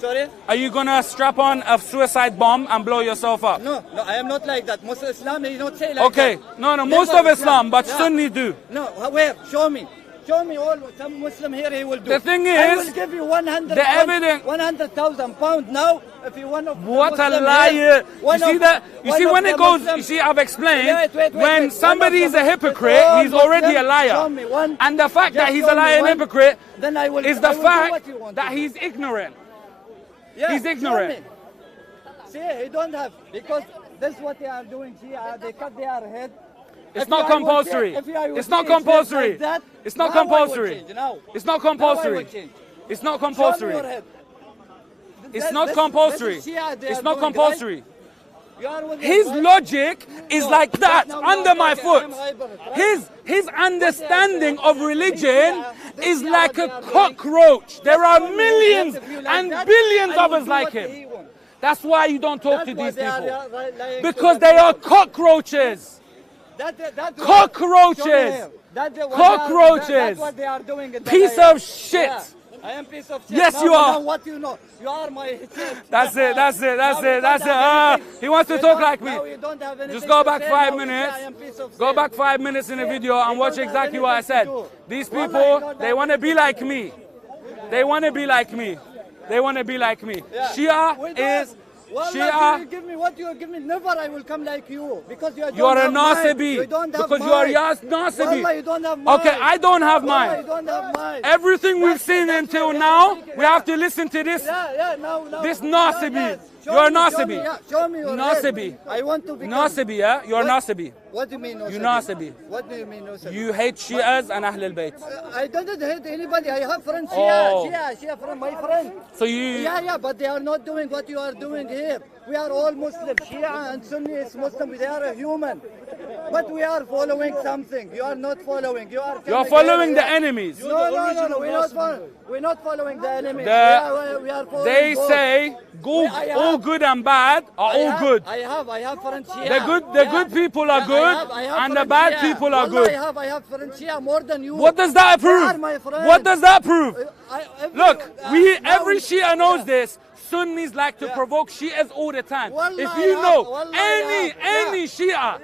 Sorry? Are you going to strap on a suicide bomb and blow yourself up? No, I am not like that. Muslim Islam, they don't say like that. Okay, no, most of Islam, but Sunni do. No, where? Show me. Show me all some Muslim here he will do. The thing is, I will give you 100,000 pounds now if you want to. What a liar! You see that? You see when it goes. You see, I've explained. When somebody is a hypocrite, he's already a liar. And the fact that he's a liar and hypocrite is the fact that he's ignorant. He's ignorant. See, he don't have, because that's what they are doing here. They cut their head. It's not compulsory. It's not compulsory. It's not compulsory. It's not compulsory. It's not compulsory. It's not compulsory. It's not compulsory. His logic is like that, under my foot. His understanding of religion is like a cockroach. There are millions and billions of us like him. That's why you don't talk to these people. Because they are cockroaches. Cockroaches. Cockroaches. Piece of shit. I am piece of shit. Yes, now, you are. Now what you know? You are my shit. That's it. He wants to talk like me. Just go back 5 minutes. Go back 5 minutes in the video and watch exactly what I said. These people, they want to be like me. They want to be like me. They want to be like me. Shia is... Shia, you give me what you give me. Never I will come like you because you are a Nasibi. Because you are Nasibi. You don't have mine. Okay, I don't have mine. You don't have mine. Everything we've seen until now, we have to listen to this. No. This Nasibi. You're a Nasibi. Show me your Nasibi. head. I want to become Nasibi, yeah? You're a Nasibi. What do you mean Nasibi? You Nasibi. What do you mean Nasibi? You hate Shias and Ahl al-Bayt. I don't hate anybody. I have friends Oh. Shia from my friend. So you... Yeah, but they are not doing what you are doing here. We are all Muslims. Shia and Sunni is Muslim. They are a human. But we are following something. You are not following. You're following the enemies. No. We're not following the enemies. We are following they both. say all good and bad are all good. I have friends Shia. The good people are good and the bad people are good. I have friends Shia more than you. What does that prove? What does that prove? Look, every Shia knows this. Sunnis like to provoke Shias all the time. If you know any Shia,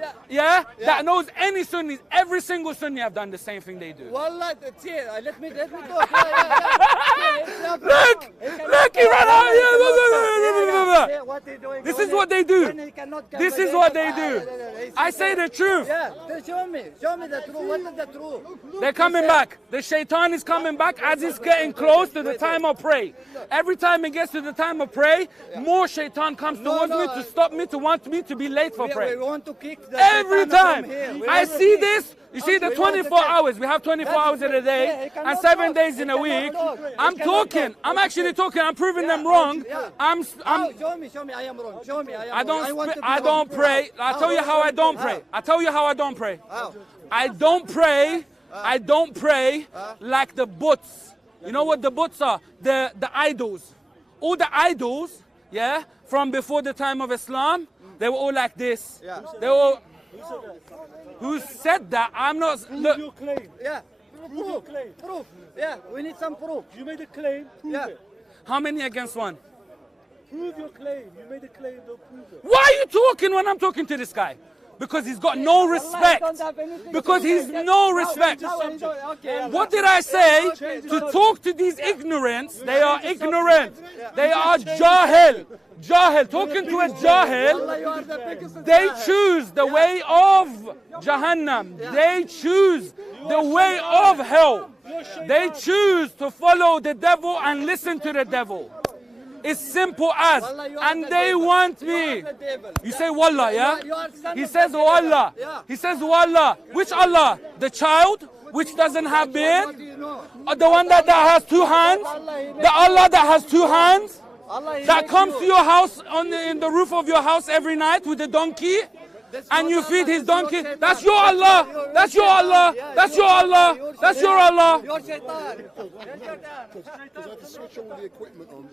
that knows any Sunnis, every single Sunni have done the same thing they do. Wallah, let me talk. Look, he ran out here. This is what they do. This is what they do. I say the truth. Show me the truth. What is the truth? They're coming back. The shaitan is coming back as it's getting close to the time of prayer. Every time it gets to the time of prayer, more shaitan comes towards me to stop me, to want me to be late for prayer. We want to kick the every time. Here. I see this. You see the 24 hours. We have 24 hours in a day and 7 days in a week. I'm talking. I'm actually talking. I'm proving them wrong. Show me. I am wrong. Show me. I don't pray. I'll tell you how I don't pray. I don't pray like the butts. You know what the butts are? The idols. All the idols, from before the time of Islam, they were all like this. They were. Who said that? I'm not. Prove your claim. Proof. Yeah, we need some proof. You made a claim. Prove it. How many against one? Prove your claim. You made a claim. Don't prove it. Why are you talking when I'm talking to this guy? Because he's got no respect. Because he's no respect. What did I say? To talk to these ignorants, they are ignorant. They are jahil. Talking to a jahil, they choose the way of Jahannam. They choose the way of hell. They choose to follow the devil and listen to the devil. It's simple as, and they want me. You say Wallah, yeah? He says Wallah. He says Wallah. Which Allah? The child, which doesn't have beard? Or the one that has two hands? The Allah that has two hands? That comes to your house in the roof of your house every night with a donkey? And you feed his donkey? That's your Allah. That's your Allah. That's your Allah. That's your Allah. Because I had to switch all the equipment on.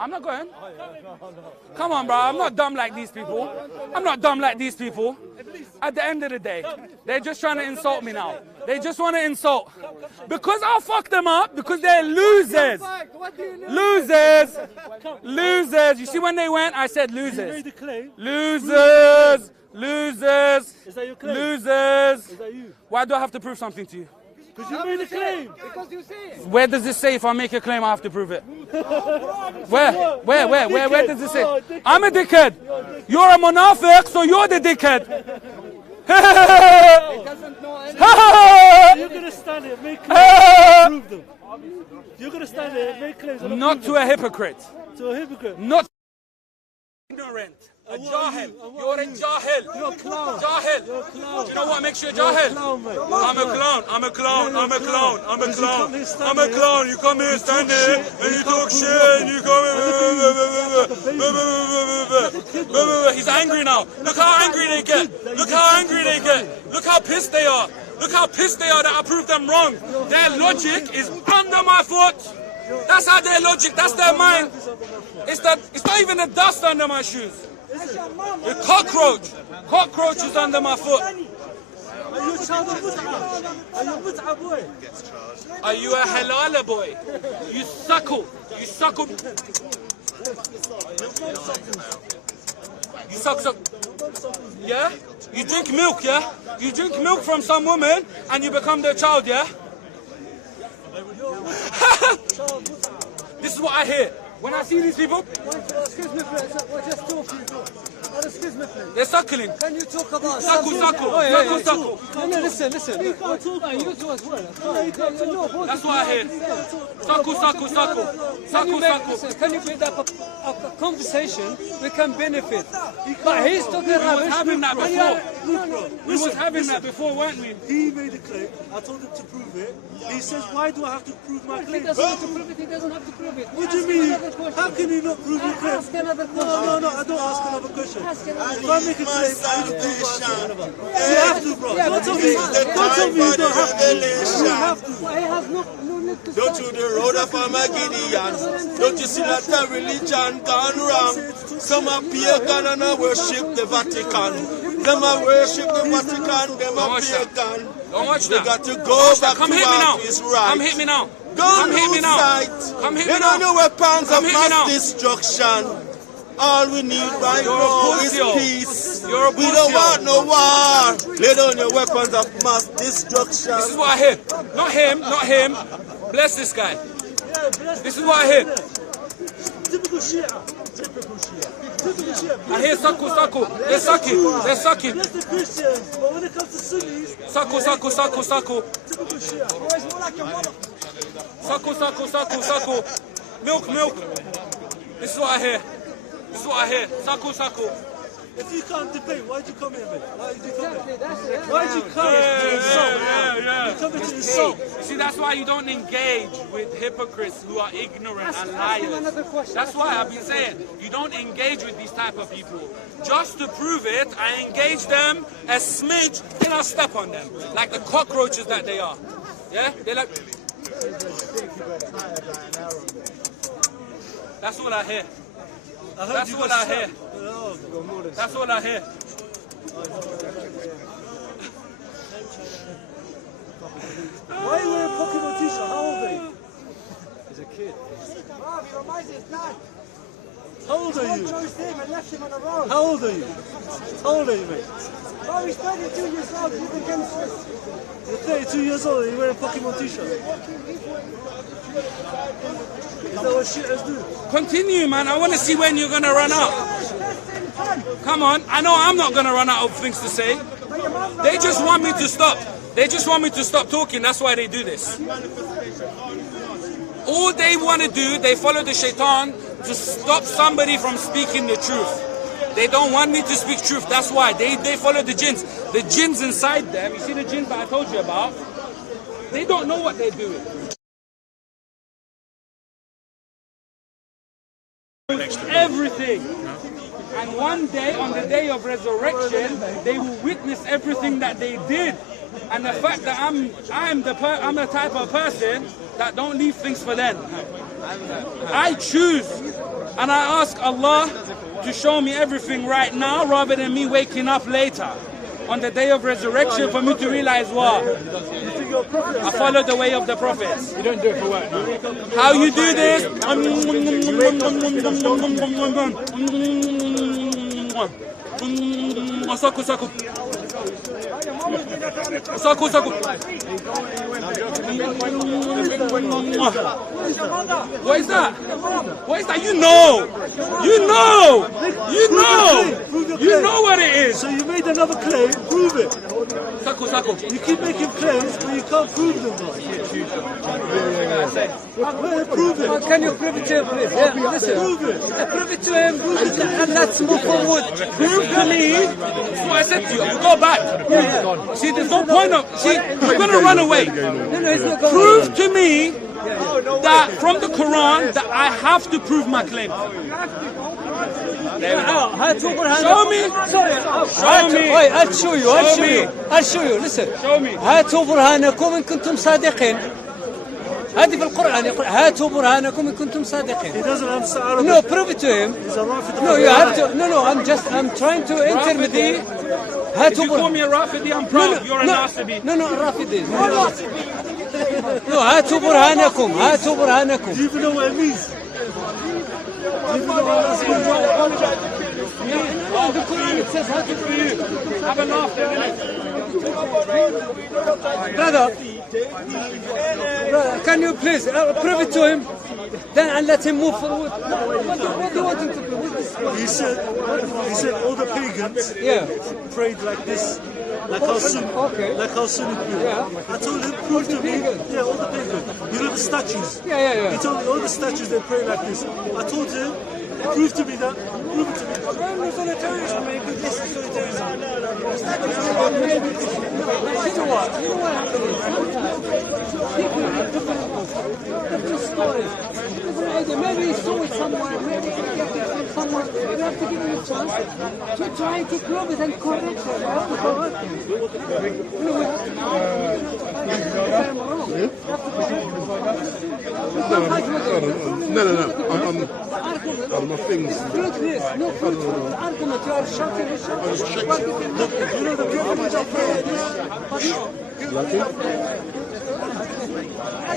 I'm not going. Come on, bro. I'm not dumb like these people. At the end of the day, they're just trying to insult me now. They just want to insult. Because I'll fuck them up, because they're losers. Losers. You see when they went, I said losers. Losers. Is that your claim? Losers. Is that you? Why do I have to prove something to you? Because you made a claim. Because you say it. Where does it say if I make a claim I have to prove it? Where does it say? I'm a dickhead. You're a munafiq, so you're the dickhead. You're going to stand here, make claims, prove them. You're going to stand here, make claims. Not to a hypocrite. To a hypocrite. Not ignorant. A jahil. You're a jahil. You're a clown. Jahil. You're a clown. Do you know what makes you a jahil? I'm a clown. You come here, stand there, and you talk shit, and you come here. He's angry now. Look how angry they get. Look how pissed they are. That I proved them wrong. Their logic is under my foot. That's how their logic, that's their mind. It's not even the dust under my shoes. The cockroach is under my foot. Are you a child of mut'a? Are you a mut'a boy? Are you a halala boy? You suckle. You suckle. You suck. Yeah? You drink milk, yeah? You drink milk from some woman and you become their child, yeah? This is what I hear. When I see these people, Excuse me, please. We're just talking. Excuse me, please. they're suckling. Can you talk about Suckle. No, listen. You can't talk. You two as well. No, you can't talk. That's what I hear. Suckle. Can you build up a conversation we can benefit? But he's talking rubbish. We was having that before, weren't we? He made a claim. I told him to prove it. He says, why do I have to prove my claim? He doesn't have to prove it. He doesn't have to prove it. What do you mean? How can you not prove your claim? Ask another question. No, I don't ask another question. If I make a claim, I need to prove what I'm talking about. You have to, bro. Don't tell me you don't have to. You have to. He has no need to. Don't you the road of Armageddon? Don't you see that the religion gone wrong? Some are pagan and I worship the Vatican. Them are worship the Vatican, them are pagan. Don't watch We that. got to go back Come to hit me now. what is right. Come hit me now. Don't hit me lose now. sight. Come hit They me don't now. know weapons Come of hit me now. mass destruction. All we need right You're a now is pussy. peace. You're a We don't pussy. want no war. Lay down your weapons of mass destruction. This is what I hear. Not him. Bless this guy. This is what I hear. Typical Shia. I hear suckle. They're sucking. Bless the Christians, but when it comes to Sunnis, Suckle. typical Shia. Suckle. Milk. This is what I hear. Suckle. If you can't debate, why'd you come here, man? Why'd you come here? Why'd you come here to insult? You come here to insult. See, that's why you don't engage with hypocrites who are ignorant and liars. That's why I've been saying you don't engage with these type of people. Just to prove it, I engage them a smidge, then I step on them like the cockroaches that they are. Yeah, they're like. That's what I hear. That's what I hear. That's what I hear. Why are you wearing a Pokemon t-shirt? How old are you? He's a kid. Rob, he reminds me of his dad. How old are you? Left him on the road. How old are you? How old are you, mate? Oh, he's 32 years old. He's been getting Swiss. You're 32 years old and you're wearing a Pokemon t-shirt. Is that what shitters do? Continue, man. I want to see when you're going to run out. Come on. I know I'm not going to run out of things to say. They just want me to stop. They just want me to stop talking. That's why they do this. All they want to do, they follow the shaitan to stop somebody from speaking the truth. They don't want me to speak truth. That's why. They follow the jinns. The jinns inside them, you see the jinns that I told you about? They don't know what they're doing. Everything. And one day, on the day of resurrection, they will witness everything that they did. And the fact that I'm the type of person that don't leave things for them. I choose, and I ask Allah to show me everything right now, rather than me waking up later on the day of resurrection for me to realize what? I follow the way of the prophets. You don't do it for work, no? How you do this? Suckle. What is that? You know what it is. So you made another claim, prove it. Suckle. You keep making claims, but you can't prove them, bro. Prove it. Can you prove it to him, please? Yeah, listen. Prove it. Prove it to him, and let's move forward. Prove to me. That's what I said to you. You go back. See, there's no point of. See, you're gonna run away. Prove to me that from the Quran that I have to prove my claim. There we go. Show me. Wait, I'll show you. Listen. Show me. هاتوا برهانكم إن كنتم صادقين. هذه في القرآن يقول هاتوا برهانكم إن كنتم صادقين. He doesn't understand Arabic. No, prove it to him. He's a Rafidi. No, you have to. No, I'm trying to intermediate. If you call me a Rafidi, I'm proud. You're a Nasibi. No, Rafidi. No, هاتوا برهانكم. هاتوا برهانكم. Do you even know what it means? Do you even know what that's No, the Quran it says hatu for you. Have a laugh there, innit? Brother, can you please prove it to him? Then and let him move forward. What do you want him to do? He said all the pagans prayed like this, like how Sunni prayed. I told him, prove to me, all the pagans. You know the statues? Yeah. He told me all the statues they pray like this. I told him, prove to me that, prove it to me. Maybe he saw it somewhere, maybe he get it from someone. You have to give him a chance to try to prove it and correct it. You have to correct it. No. I'm my things. No, argument. You are shouting. You know the privilege of prayer. Lucky?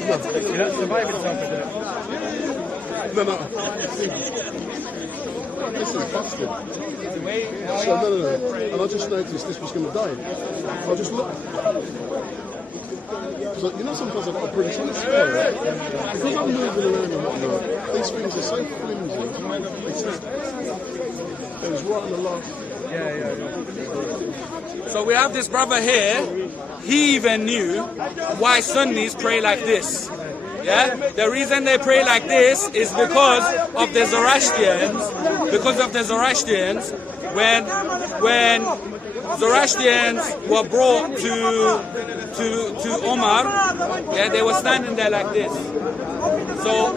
You don't survive in Telford, do No. This is busted. So, no. And I just noticed this was going to die. I just looked. So, you know, sometimes I've got a pretty sort of scare, right? Because I'm moving around and whatnot, these things are so flimsy. It was right on the last. So we have this brother here. He even knew why Sunnis pray like this. Yeah, the reason they pray like this is because of the Zoroastrians. Because of the Zoroastrians, when Zoroastrians were brought to Omar, they were standing there like this. So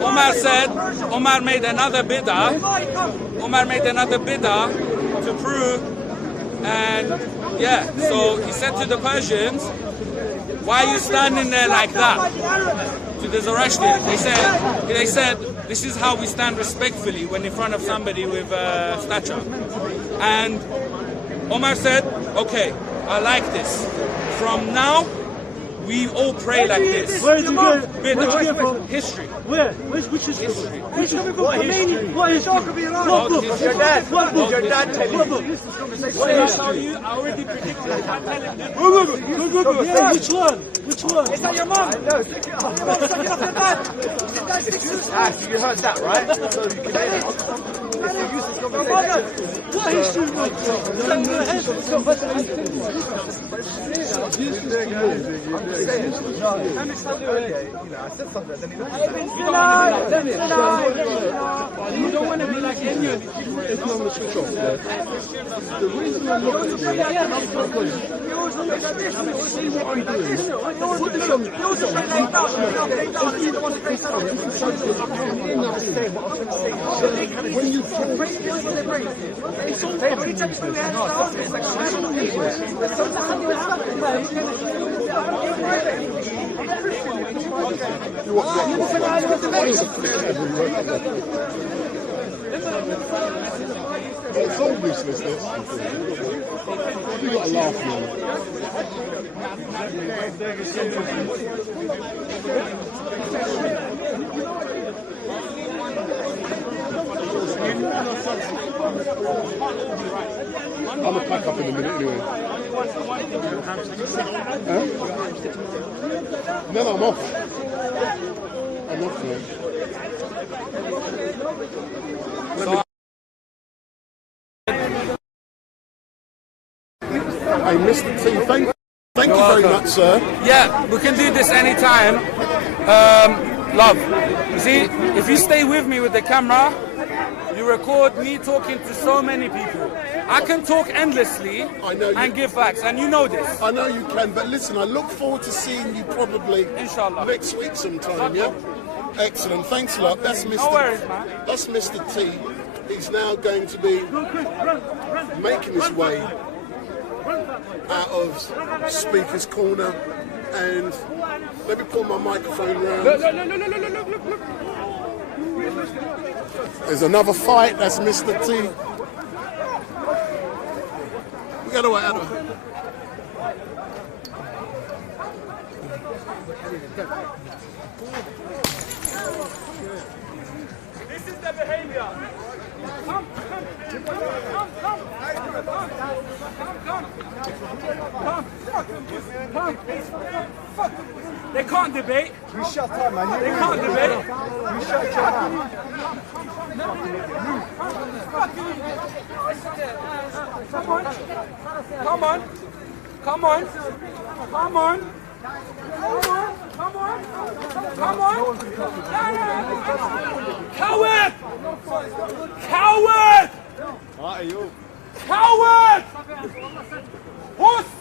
Omar made another bid'ah. To prove, and so he said to the Persians, why are you standing there like that? To the Zoroastrians, they said, this is how we stand respectfully when in front of somebody with stature. And Omar said, okay, I like this. From now, we all pray like this. Where did you get? Where'd you get from? History. Where? Which history? What history? What history? What book? Your dad. What book? Your dad tell you. What book? What did I tell you? I already predicted. I can't tell him. Yeah, which one? Which one? Is that your mom? I know. You heard that, right? What history book? You don't want to be like any of these people. It's not the switch off. The reason I look at this is because see what I'm doing. When you talk, it's all useless, this. You've got to laugh now. I'm going to pack up in a minute anyway. Huh? No, I'm off. I'm off now. Hey, Mr. T, thank you very much, sir. Yeah, we can do this anytime. Love, you see, if you stay with me with the camera, you record me talking to so many people. I can talk endlessly and give facts, and you know this. I know you can, but listen, I look forward to seeing you probably Inshallah next week sometime, yeah? Excellent, thanks a lot. That's Mr. No worries, man. That's Mr. T. He's now going to be making his way out of Speaker's Corner, and Let me pull my microphone round. Look. There's another fight. That's Mr. T. We got away. This is the behavior. Come. They can't debate. You shut up, man. They can't debate. You shut your mouth. Come on. Coward! Horse!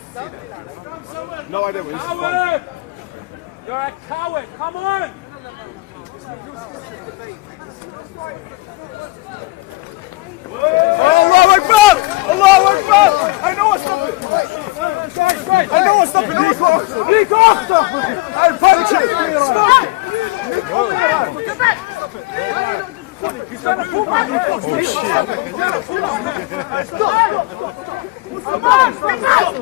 No idea what this is. Coward! You're a coward. Come on! Allahu Akbar! Allahu Akbar! I know what's stopping. I know what's stopping. Nico! I'll punch it. Get back! He's trying to pull back. Oh shit. Stop! Come on! Step out!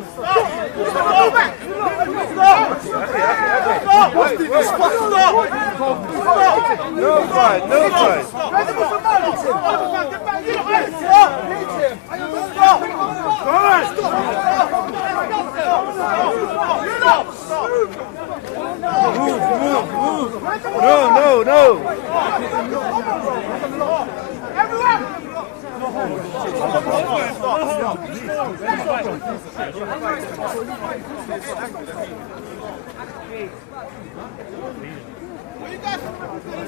No fight. Move. No.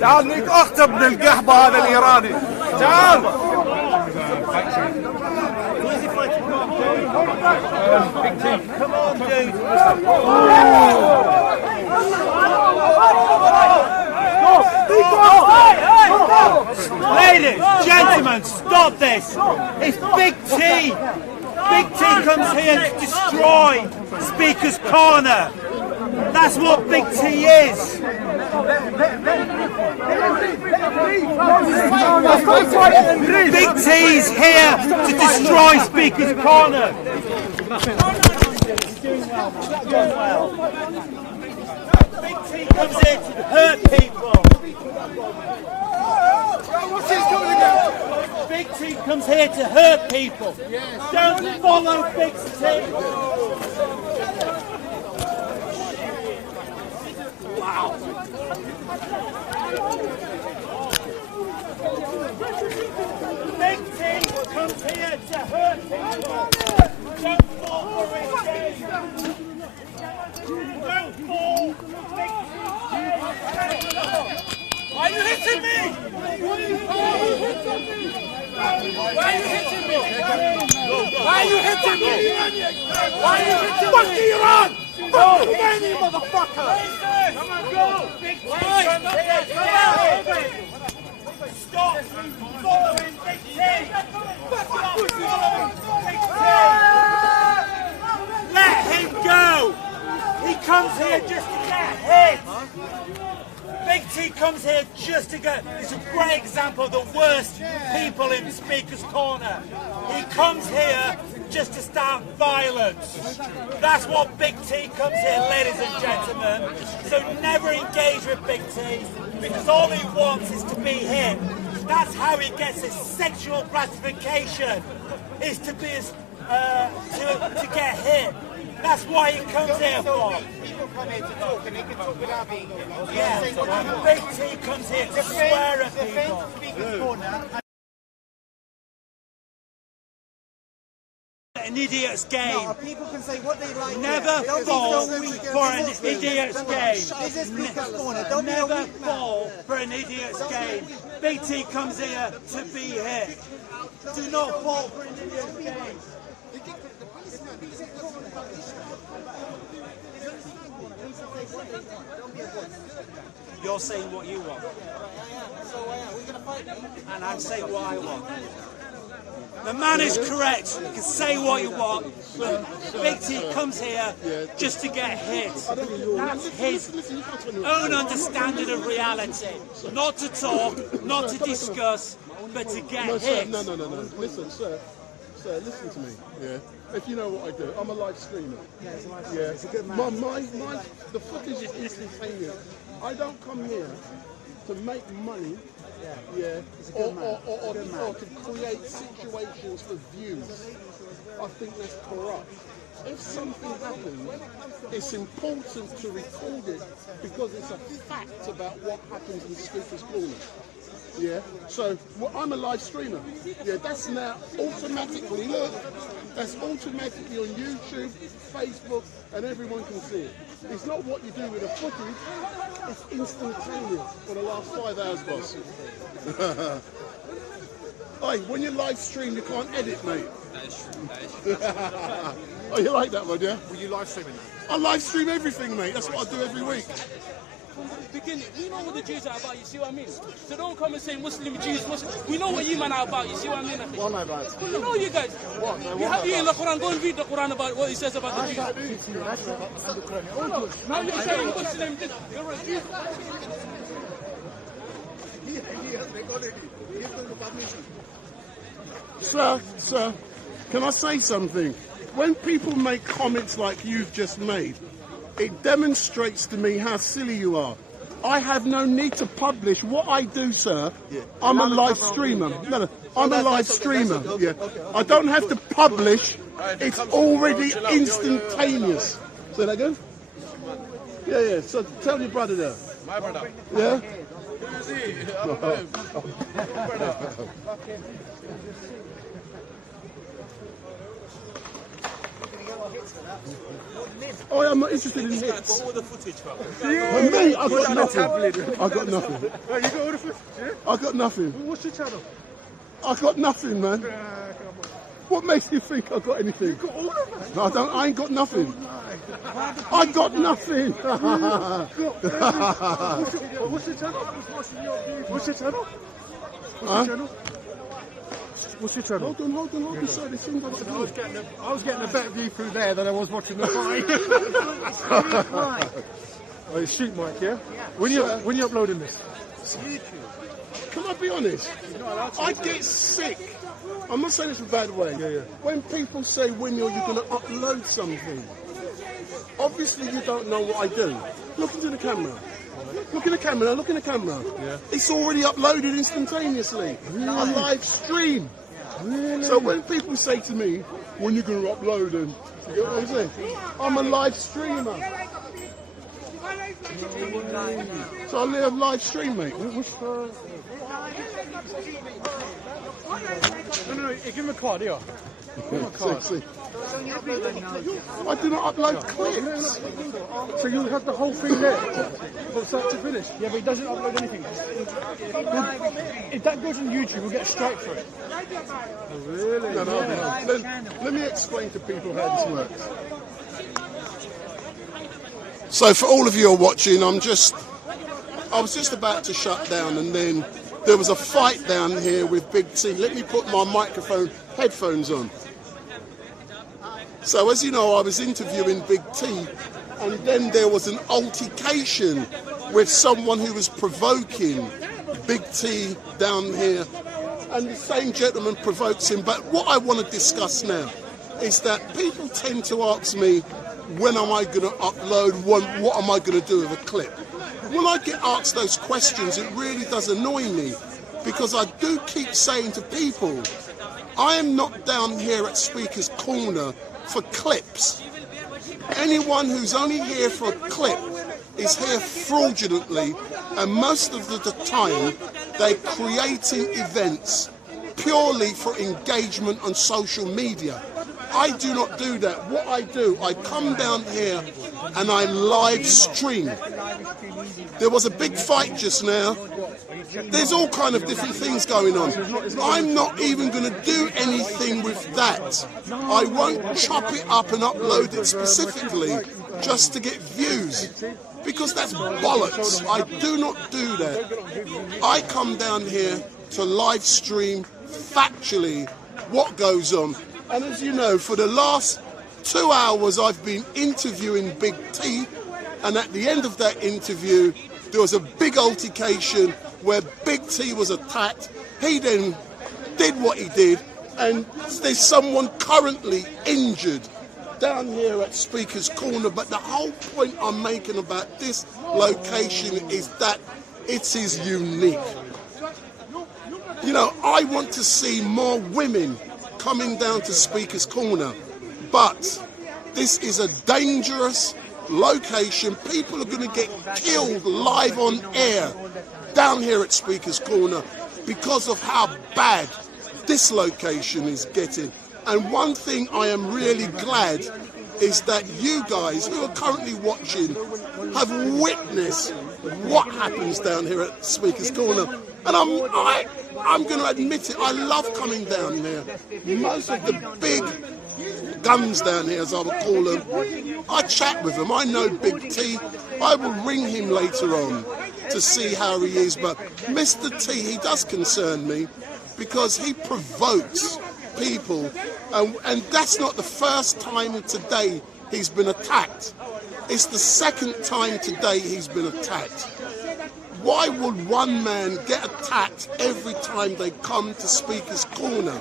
تعال نيك اخطب من القحبة هذا الإيراني تعال Ladies, gentlemen, stop this. It's Big T. Big T comes here to destroy Speaker's Corner. That's what Big T is. Big T's here to destroy Speaker's Corner. Big T comes here to hurt people. Big T comes here to hurt people. Don't follow Big T. Wow. Big T comes here to hurt people. Don't fall for it. Don't fall. Big T. Why are you hitting me? Why are you hitting me? Why are you hitting me? Why are you hitting me? Fuck Iran! Fuck Khomeini, motherfucker! Come on, go! Big T, stop following Big T! Stop following Big T! Let him go! He comes here just to get hit! Big T comes here just to get... It's a great example of the worst people in Speaker's Corner. He comes here just to start violence. That's what Big T comes here, ladies and gentlemen. So never engage with Big T, because all he wants is to be hit. That's how he gets his sexual gratification, is to be to get hit. That's why he comes here for. People come here to talk and they can talk without being hit. Yeah, and Big T comes here to swear at people. An idiot's game. No, people can say what they like. Never fall for an idiot's game. Never fall for an idiot's game. Big T comes here to be hit. Do not fall for an idiot's game. You're saying what you want. And I'm saying what I want. The man is correct. You can say what you want, but Big T comes here just to get hit. That's his own understanding of reality. Not to talk, not to discuss, but to get hit. No. Listen, sir, listen to me. Yeah. If you know what I do, I'm a live streamer. Yeah, it's a live streamer. It's a good man. The footage is instantaneous. I don't come here to make money. Or to create situations for views. I think that's corrupt. If something happens, it's important to record it because it's a fact about what happens in Speaker's Corner. Yeah, so I'm a live streamer. Yeah, that's now automatically, look, that's automatically on YouTube, Facebook, and everyone can see it. It's not what you do with the footage, it's instantaneous for the last 5 hours, boss. Hey, when you live stream, you can't edit, mate. Oh, you like that one, yeah? Will you live stream anything? I live stream everything, mate. That's what I do every week. From the beginning, we know what the Jews are about, you see what I mean? So don't come and say Muslim, Jews, Muslim. We know what you man are about, you see what I mean? What am I about? We know you guys. What? You have you in the Quran, go and read the Quran about what he says about the Jews. Now you're saying Muslim, you're a Jew. Sir, can I say something? When people make comments like you've just made, it demonstrates to me how silly you are. I have no need to publish what I do, sir. I'm a live streamer. No, I'm a live streamer. Yeah, I don't have to publish. It's already instantaneous. Say that again? Yeah. So tell your brother there. My brother. Yeah. Who is he? Oh, I'm not interested in hits. What were the footage from? Me, I got nothing. I got nothing. You got all the footage? Yeah? I got nothing. What's your channel? I got nothing, man. What makes you think I got anything? You got all of it. No, I don't. I ain't got nothing. I got nothing. What's your channel? What's your channel? What's your channel? Hold on, sir. This thing's got to do. I was getting a better view through there than I was watching the fight. Oh, it's StreetMic, yeah? When you uploading this? Can I be honest? I get sick. I'm not saying this in a bad way. When people say when you're going to upload something, obviously you don't know what I do. Look into the camera. Look in the camera. Look in the camera. Yeah. It's already uploaded instantaneously. Really? A live stream. Really? So when people say to me, when you're going to upload, and you know what I'm saying? I'm a live streamer. So I live live stream, mate. No, give him a card, here. Give him a card. I do not upload clips. So you have the whole thing there, from start to finish? Yeah, but he doesn't upload anything. If that goes on YouTube, we'll get a strike for it. Oh, really? No. Let me explain to people how this works. So for all of you who are watching, I was just about to shut down, and then there was a fight down here with Big T. Let me put my headphones on. So as you know, I was interviewing Big T, and then there was an altercation with someone who was provoking Big T down here, and the same gentleman provokes him. But what I want to discuss now is that people tend to ask me, when am I going to upload, what am I going to do with a clip? When I get asked those questions, it really does annoy me, because I do keep saying to people, I am not down here at Speaker's Corner for clips. Anyone who's only here for a clip is here fraudulently, and most of the time they're creating events purely for engagement on social media. I do not do that. What I do, I come down here and I live stream. There was a big fight just now. There's all kind of different things going on. I'm not even going to do anything with that. I won't chop it up and upload it specifically just to get views, because that's bollocks. I do not do that. I come down here to live stream factually what goes on. And as you know, for the last 2 hours I've been interviewing Big T, and at the end of that interview there was a big altercation where Big T was attacked. He then did what he did, and there's someone currently injured down here at Speaker's Corner. But the whole point I'm making about this location is that it is unique. You know, I want to see more women coming down to Speaker's Corner, but this is a dangerous location. People are going to get killed live on air down here at Speaker's Corner because of how bad this location is getting. And one thing I am really glad is that you guys who are currently watching have witnessed what happens down here at Speaker's Corner. And I'm going to admit it, I love coming down here. Most of the big guns down here, as I would call them, I chat with them. I know Big T. I will ring him later on to see how he is. But Mr. T, he does concern me because he provokes people. And that's not the first time today he's been attacked. It's the second time today he's been attacked. Why would one man get attacked every time they come to Speaker's Corner?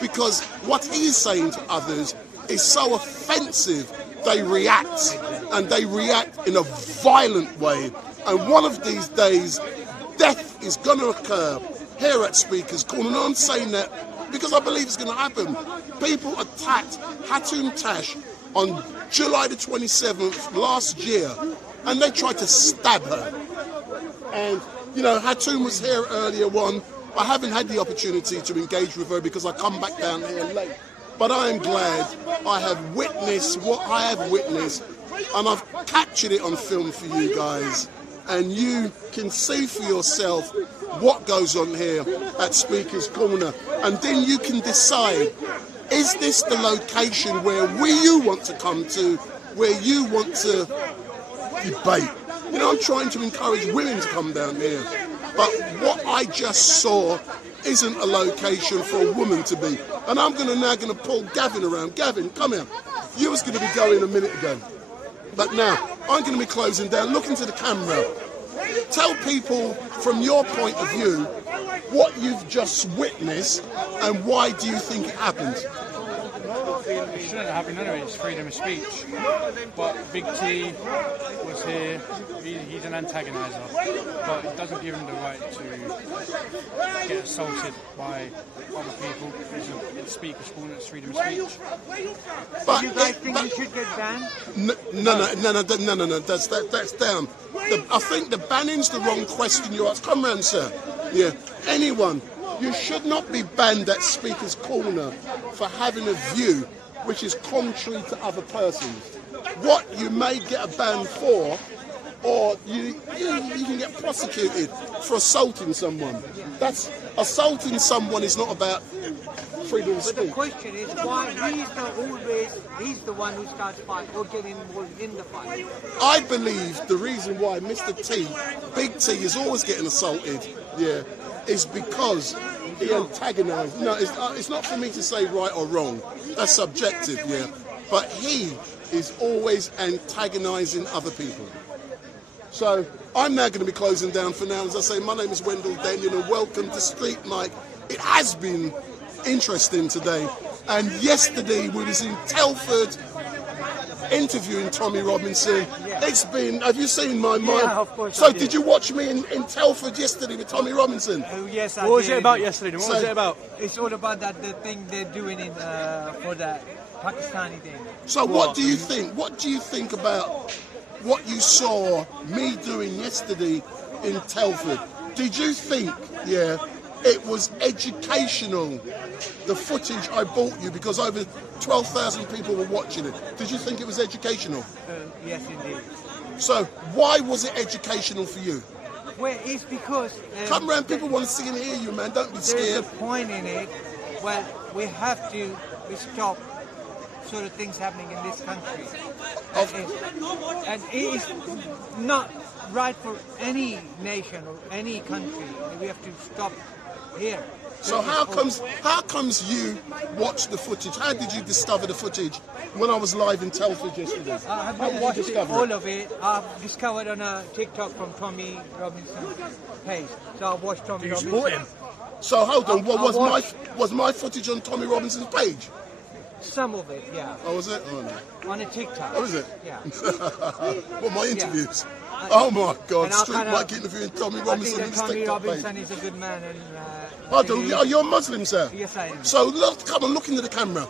Because what he's saying to others is so offensive, they react, and they react in a violent way. And one of these days, death is going to occur here at Speaker's Corner. And I'm saying that because I believe it's going to happen. People attacked Hatum Tash on July the 27th last year, and they tried to stab her. And, you know, Hatum was here earlier on. I haven't had the opportunity to engage with her because I come back down here late. But I am glad I have witnessed what I have witnessed, and I've captured it on film for you guys. And you can see for yourself what goes on here at Speaker's Corner. And then you can decide, is this the location where you want to come to, where you want to debate? You know, I'm trying to encourage women to come down here. But what I just saw isn't a location for a woman to be. And I'm now going to pull Gavin around. Gavin, come here. You was going to be going a minute ago. But now, I'm going to be closing down. Look into the camera. Tell people from your point of view what you've just witnessed and why do you think it happened? It shouldn't happen anyway, it's freedom of speech. But Big T was here, he's an antagoniser, but it doesn't give him the right to get assaulted by other people. It's Speaker's Corner, it's freedom of speech. But you guys think he should get banned? No, that's down. I think the banning's the wrong question you asked. Come round, sir. Yeah, anyone. You should not be banned at Speaker's Corner for having a view which is contrary to other persons. What you may get a ban for, or you can get prosecuted for assaulting someone. Assaulting someone is not about freedom of speech. But the question is why he's the one who starts fight or getting involved in the fight. I believe the reason why Mr. T, Big T, is always getting assaulted, yeah, is because he antagonised. No, it's not for me to say right or wrong. That's subjective, yeah. But he is always antagonising other people. So I'm now going to be closing down for now. As I say, my name is Wendell Daniel and welcome to StreetMic. It has been interesting today. And yesterday we was in Telford interviewing Tommy Robinson. It's been, have you seen my mind? Yeah, of course. So did you watch me in Telford yesterday with Tommy Robinson? Yes, I What was did. it about yesterday? What was it about? It's all about the thing they're doing for the Pakistani thing. So what do you think? What do you think about what you saw me doing yesterday in Telford? Did you think, yeah, it was educational, the footage I brought you, because over 12,000 people were watching it? Did you think it was educational? Yes, indeed. So why was it educational for you? Well, it's because... Come round, people want to see and hear you, man. Don't be scared. There's a point in it. Well, we have to stop sort of things happening in this country. And it is not right for any nation or any country. We have to stop here. So how comes you watched the footage? How did you discover the footage when I was live in Telford yesterday? I've How did you discover all of it. I've discovered on a TikTok from Tommy Robinson's page. So I've watched Tommy Robinson. support him? So hold on, was my footage on Tommy Robinson's page? Some of it, yeah. Oh, was it? Oh, no. On a TikTok. Oh, is it? Yeah. What, my interviews? Oh my God, And I StreetMic interviewing Tommy Robinson I on think his that Tommy TikTok Robinson page. is a good man. And, Oh, you're a Muslim, sir? Yes, I am. So look, come on, look into the camera.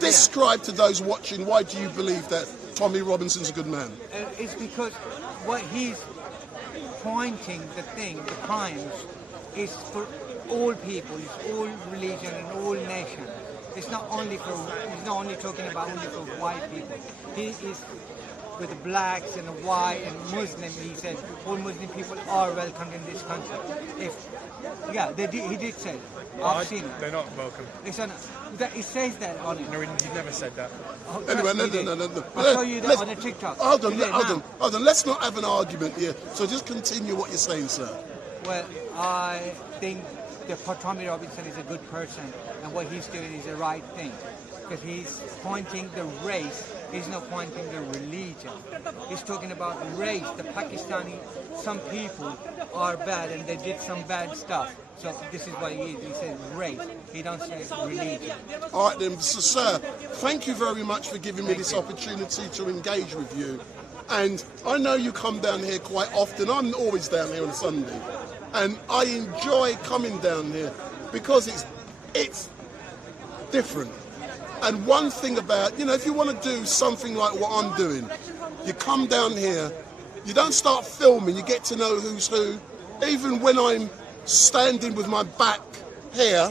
Describe to those watching, why do you believe that Tommy Robinson's a good man? It's because what he's pointing the crimes, is for all people, it's all religion and all nations. It's not only for, he's not only talking about only for white people. He is with the blacks and the white and Muslim. He said all Muslim people are welcome in this country. He did say. I've seen it. They're not welcome. It's on. It says that on it. No, he never said that. Oh, Anyway, no. I'll show you that on the TikTok. Hold on. Let's not have an argument here. So just continue what you're saying, sir. Well, I think that Tommy Robinson is a good person, and what he's doing is the right thing, because he's pointing the race. He's not pointing the religion. He's talking about race. The Pakistani, some people are bad and they did some bad stuff. So this is what he is. He says race. He don't say religion. All right then, so, sir, thank you very much for giving me this opportunity to engage with you. And I know you come down here quite often. I'm always down here on a Sunday. And I enjoy coming down here because it's different. And one thing about, if you want to do something like what I'm doing, you come down here, you don't start filming, you get to know who's who. Even when I'm standing with my back here,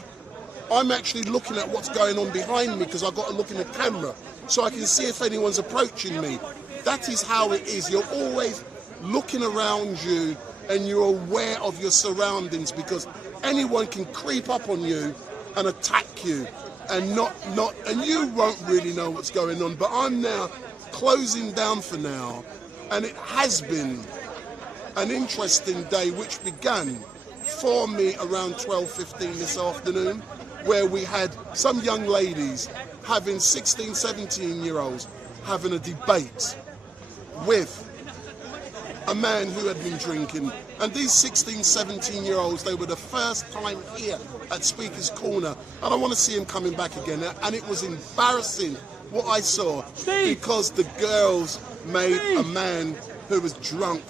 I'm actually looking at what's going on behind me because I've got to look in the camera so I can see if anyone's approaching me. That is how it is. You're always looking around you and you're aware of your surroundings because anyone can creep up on you and attack you. And and you won't really know what's going on. But I'm now closing down for now, and it has been an interesting day, which began for me around 12:15 this afternoon, where we had some young ladies having 16, 17-year-olds having a debate with a man who had been drinking. And these 16, 17-year-olds, they were the first time here at Speaker's Corner. I don't want to see him coming back again. And it was embarrassing what I saw because the girls made a man who was drunk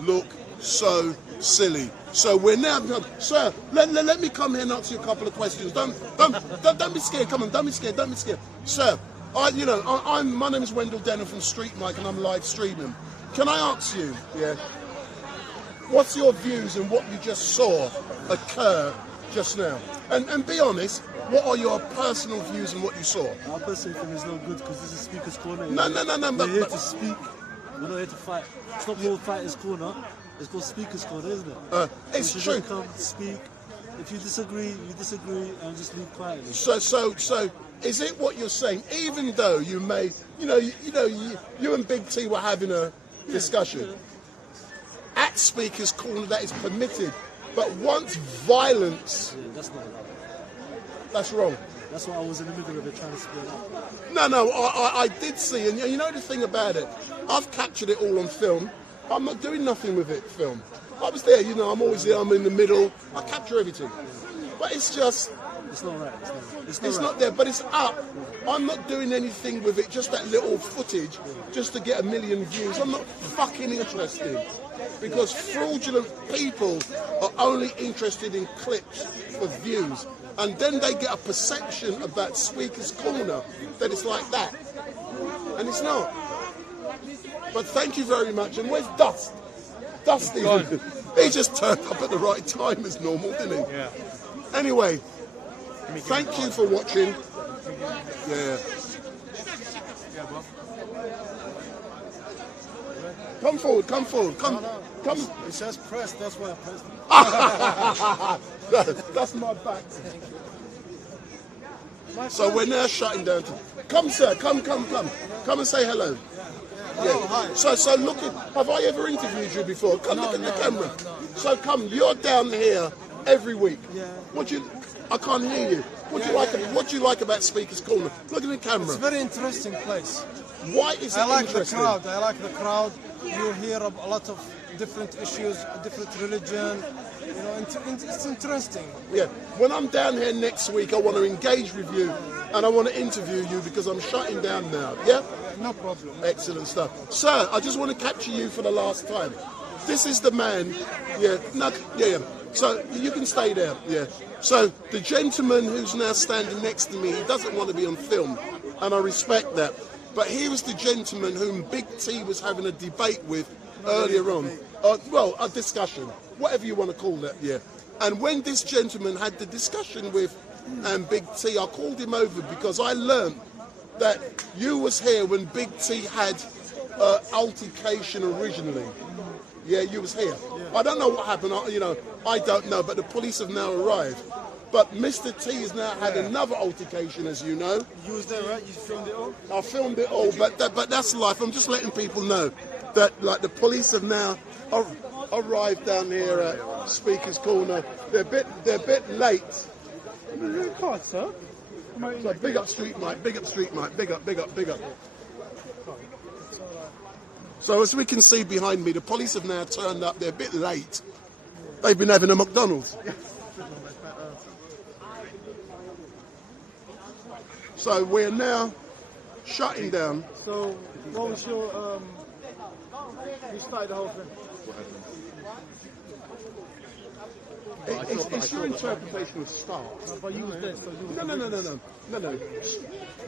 look so silly. So we're now, sir, let me come here and ask you a couple of questions. Don't be scared. Come on, don't be scared. Don't be scared. Sir, my name is Wendell Denham from StreetMic and I'm live streaming. Can I ask you, what's your views on what you just saw occur just now? And be honest, what are your personal views on what you saw? I personally think it's no good because this is Speaker's Corner. No. We're here to speak. We're not here to fight. It's not called Fighter's Corner. It's called Speaker's Corner, isn't it? It's so true. Come, speak. If you disagree, and just leave quietly. So, is it what you're saying? Even though you may, you and Big T were having a discussion at Speaker's Corner, that is permitted. But once violence, that's not. That's wrong. That's why I was in the middle of it trying to split up. No, I did see, and you know the thing about it, I've captured it all on film. I'm not doing nothing with it, film. I was there, I'm always there, I'm in the middle. I capture everything. But it's just... It's not right. It's not there, but it's up. I'm not doing anything with it, just that little footage, just to get 1 million views. I'm not fucking interested. Because fraudulent people are only interested in clips for views. And then they get a perception about Speaker's Corner that it's like that. And it's not. But thank you very much. And where's Dust? Dusty. He just turned up at the right time as normal, didn't he? Yeah. Anyway, thank you for watching. Yeah. Come forward. Come. It says press, that's why I pressed. That's my back. So we're now shutting down. Come, sir. Come. Come and say hello. Oh, hi. So look at, have I ever interviewed you before? Come look at the camera. So come, you're down here every week. Yeah. I can't hear you. What do you like about Speaker's Corner? Look at the camera. It's a very interesting place. Why is it I like interesting? the crowd. I like the crowd. You hear a lot of different issues, different religion. You know, it's interesting. Yeah. When I'm down here next week, I want to engage with you and I want to interview you because I'm shutting down now. Yeah? No problem. Excellent stuff. Sir, I just want to capture you for the last time. This is the man. Yeah. No, yeah. So you can stay there. Yeah. So the gentleman who's now standing next to me, he doesn't want to be on film, and I respect that. But here is the gentleman whom Big T was having a debate with earlier on. Well, a discussion, whatever you want to call that, yeah. And when this gentleman had the discussion with Big T, I called him over because I learned that you was here when Big T had altercation originally. Yeah, you was here. Yeah. I don't know what happened, I don't know, but the police have now arrived. But Mr. T has now had another altercation, as you know. You was there, right? You filmed it all? I filmed it all, but that's life. I'm just letting people know that, like, the police have now arrived down here at Speaker's Corner. They're a bit late. Your card, sir. So big up StreetMic, big up StreetMic, big up, big up, big up. So as we can see behind me, the police have now turned up. They're a bit late. They've been having a McDonald's. So we're now shutting down. So what was your, you started the whole thing? It's your interpretation of start. No, but you was there, so you was No.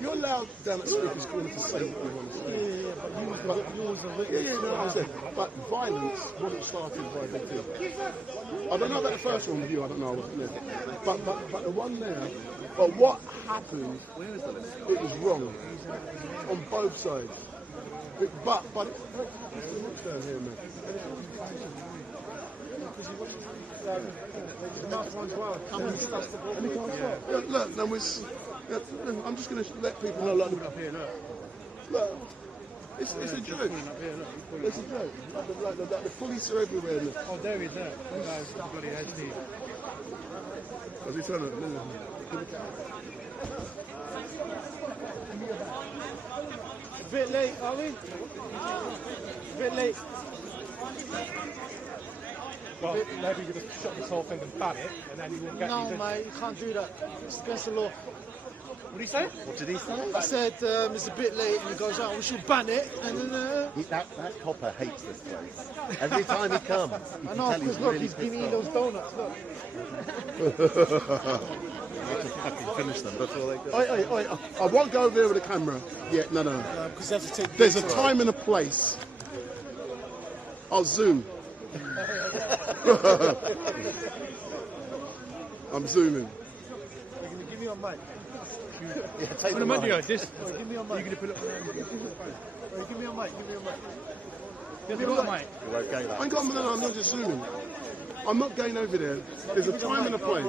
You're allowed down at Speaker's Corner to say what you want to say. Yeah, but you was a witness. Yeah, I said. But violence wasn't started by Big T. I don't know about the first one with you, I don't know, I wasn't there. But the one there, but what happened, it was wrong on both sides. But what's down here, man? Look, I'm just going to let people know. Look, it's a joke. It's a joke. Like the police are everywhere. Oh, there is that. That guy's bloody HD. Has he turned it? A bit late, are we? A bit late. Well, maybe you just shut this whole thing and ban it, and then you won't get... No, mate, you can't do that. It's against the law. What did he say? What did he say? I said it's a bit late, and he goes, oh, we should ban it. And then, that copper hates this place. Every time he comes, I know, because look, he's giving me those donuts, look. Finish them before they go. Oi, I won't go over there with the camera. Yeah, no. Because they have to take There's a time and a place. I'll zoom. I'm zooming. Give me your mic. Yeah, take the mic. Give me your mic. You're going to put it on. Give me your mic. Give me your mic. You won't go that. I'm not just zooming. I'm not going over there. There's a time and a place.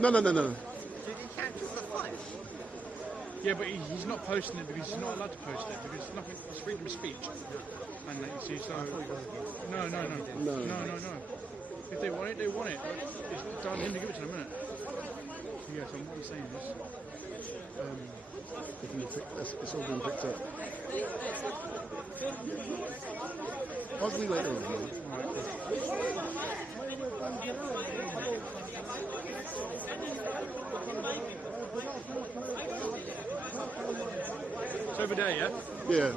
No. Did he cancel the fight? Yeah, but he's not posting it because he's not allowed to post it because it's nothing. It's freedom of speech. And you see, so no. If they want it, they want it. It's down to him to give it to them, isn't it? So yeah, so what I'm saying is, it's all been picked up. Ask me later on, man. it's over there, yeah? Yeah.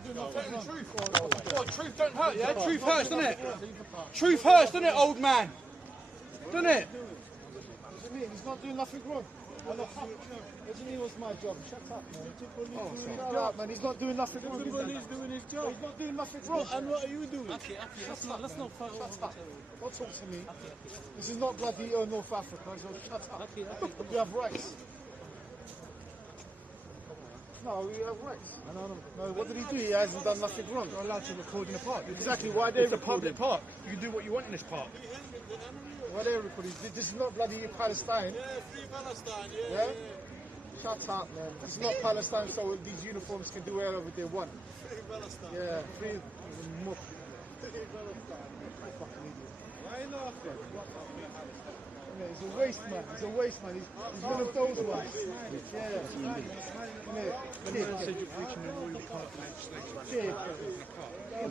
What, truth don't hurt, yeah? Truth hurts, doesn't it? Truth hurts, doesn't it, old man? Doesn't it? What do you mean? He's not doing nothing wrong. What do you mean what's my job? Shut up, man. Shut up, man. He's not doing nothing wrong. Everybody's doing his job. He's not doing nothing wrong. And what are you doing? Okay, let's not fight over each other. Don't talk to me. This is not bloody North Africa, so shut up. You have rights. No, we have rights. No, what did he do? He hasn't done nothing wrong. You're allowed to record in the park. Exactly. Why they It's a public park. You can do what you want in this park. Why they recording? This is not bloody Palestine. Yeah, free Palestine, Yeah? Shut up, man. It's not Palestine, so these uniforms can do whatever they want. Free Palestine. Yeah, free. Fucking idiot. Why not? He's a waste man. He's a waste man. He's one of those ones. Yeah. The man said you're breaching the law, you can't do legislation.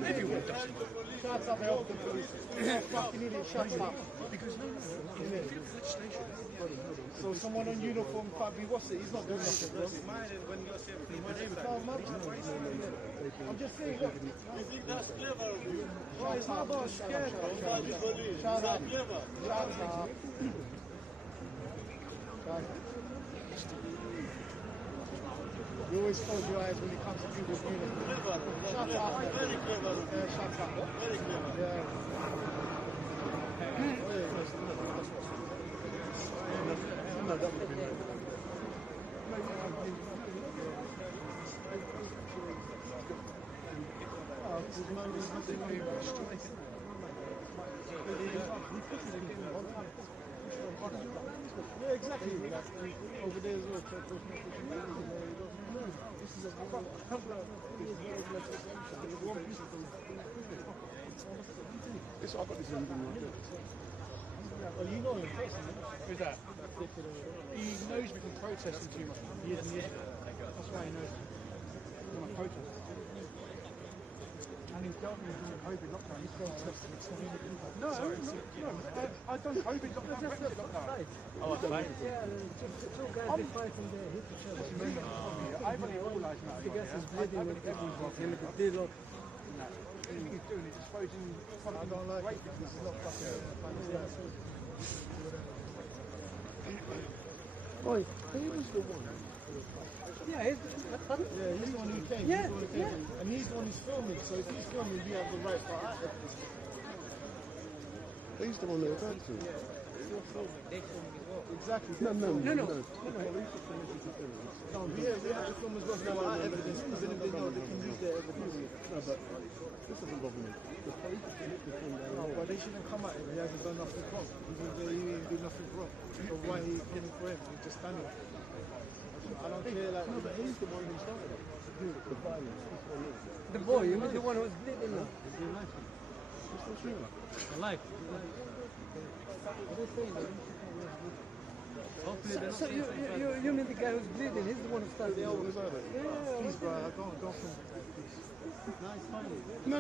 Everyone does it. Shut up, help the police. Fucking idiot, shut up. Because no, legislation. So someone on uniform can't be what's it? He's not doing nothing, bro. I'm just saying, look. You think that's clever? Why is not about scared? Shut up. Shut up. You always close your eyes when it comes to people's uniform. Shut up. Very clever. Yeah, shut up. Very clever. Yeah. No, that would be nice. Yeah, exactly. Over there as well. This is a I've got this one. Oh, you know him personally? Who's that? He knows me from protesting too much years and years ago. That's why he knows me. When I protest. And he's dealt me during COVID lockdown. He's protesting. No, I done COVID lockdown. Brexit lockdown. Oh, right. Yeah, two guys they fight and they hit each other. I've only organised now. The gas is bleeding when it they look. Everything he's doing is exposing I don't like it. This is not fucking Oi, he was the one. Yeah, he's the one who came. Yeah, he's the one who came. And he's the one who's filming, so if he's filming, we have the right to act. He's the one that attacked him. Exactly. No. We have to film as well for our evidence, because then if they know, they can use their evidence. No, but this doesn't bother me. The police are connected to him. No, but they shouldn't come at him. He hasn't done nothing wrong. He didn't do nothing wrong. So why he getting for him? He's just standing. I don't care. Like, no, but he's the one who started it. The violence. The boy, you mean the one who was bleeding now? It's not true. Alive. So you mean the guy who's bleeding? He's the one who started. Yeah. Please, bro, don't film. No.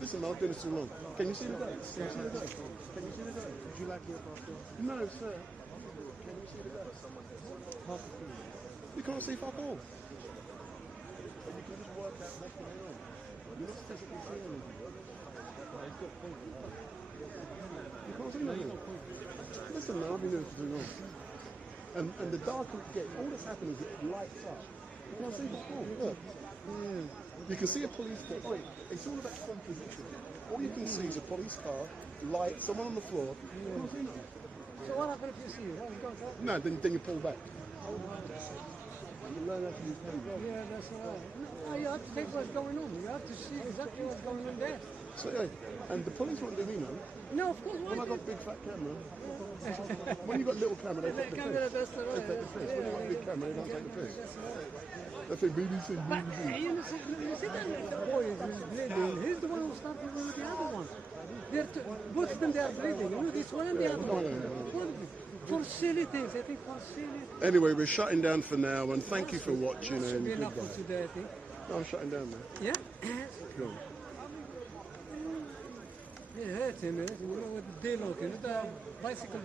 Listen, I've been too long. Can you see the date? Can you see the date? Can you see the date? Would you like it after? No, sir. Can you see the date? You can't see fuck all. But you can just work out what's going on. You're not physically seeing anything. You can't see nothing. Listen, man, I've been doing too long. And the darker it gets, all that's happening is it lights up. You can't see the floor. Look. You can see a police car. Oh, it's all about composition. All you can see is a police car, light, someone on the floor. You can't see nothing. So what happened if you see it? Well, you don't have No, then you pull back. You learn how to use camera. Yeah, that's all right. No, you have to take what's going on. You have to see exactly what's going on there. So, yeah, and the police won't do me none. No, of course. When I got big fat camera, when you got little camera, they take the piss. That's all right. They take the piss. When you got big camera, they don't take the piss. They say BBC. But you see that the boy is bleeding. He's the one who started with the other one. Both of them, they are bleeding. You know, this one and the other one. For silly things, I think for silly. Anyway, we're shutting down for now, and thank you for watching. That should And be enough goodbye. for today, I think. No, I'm shutting down now. Yeah? Cool. It hurts him, you know, with the day look, you know, the bicycle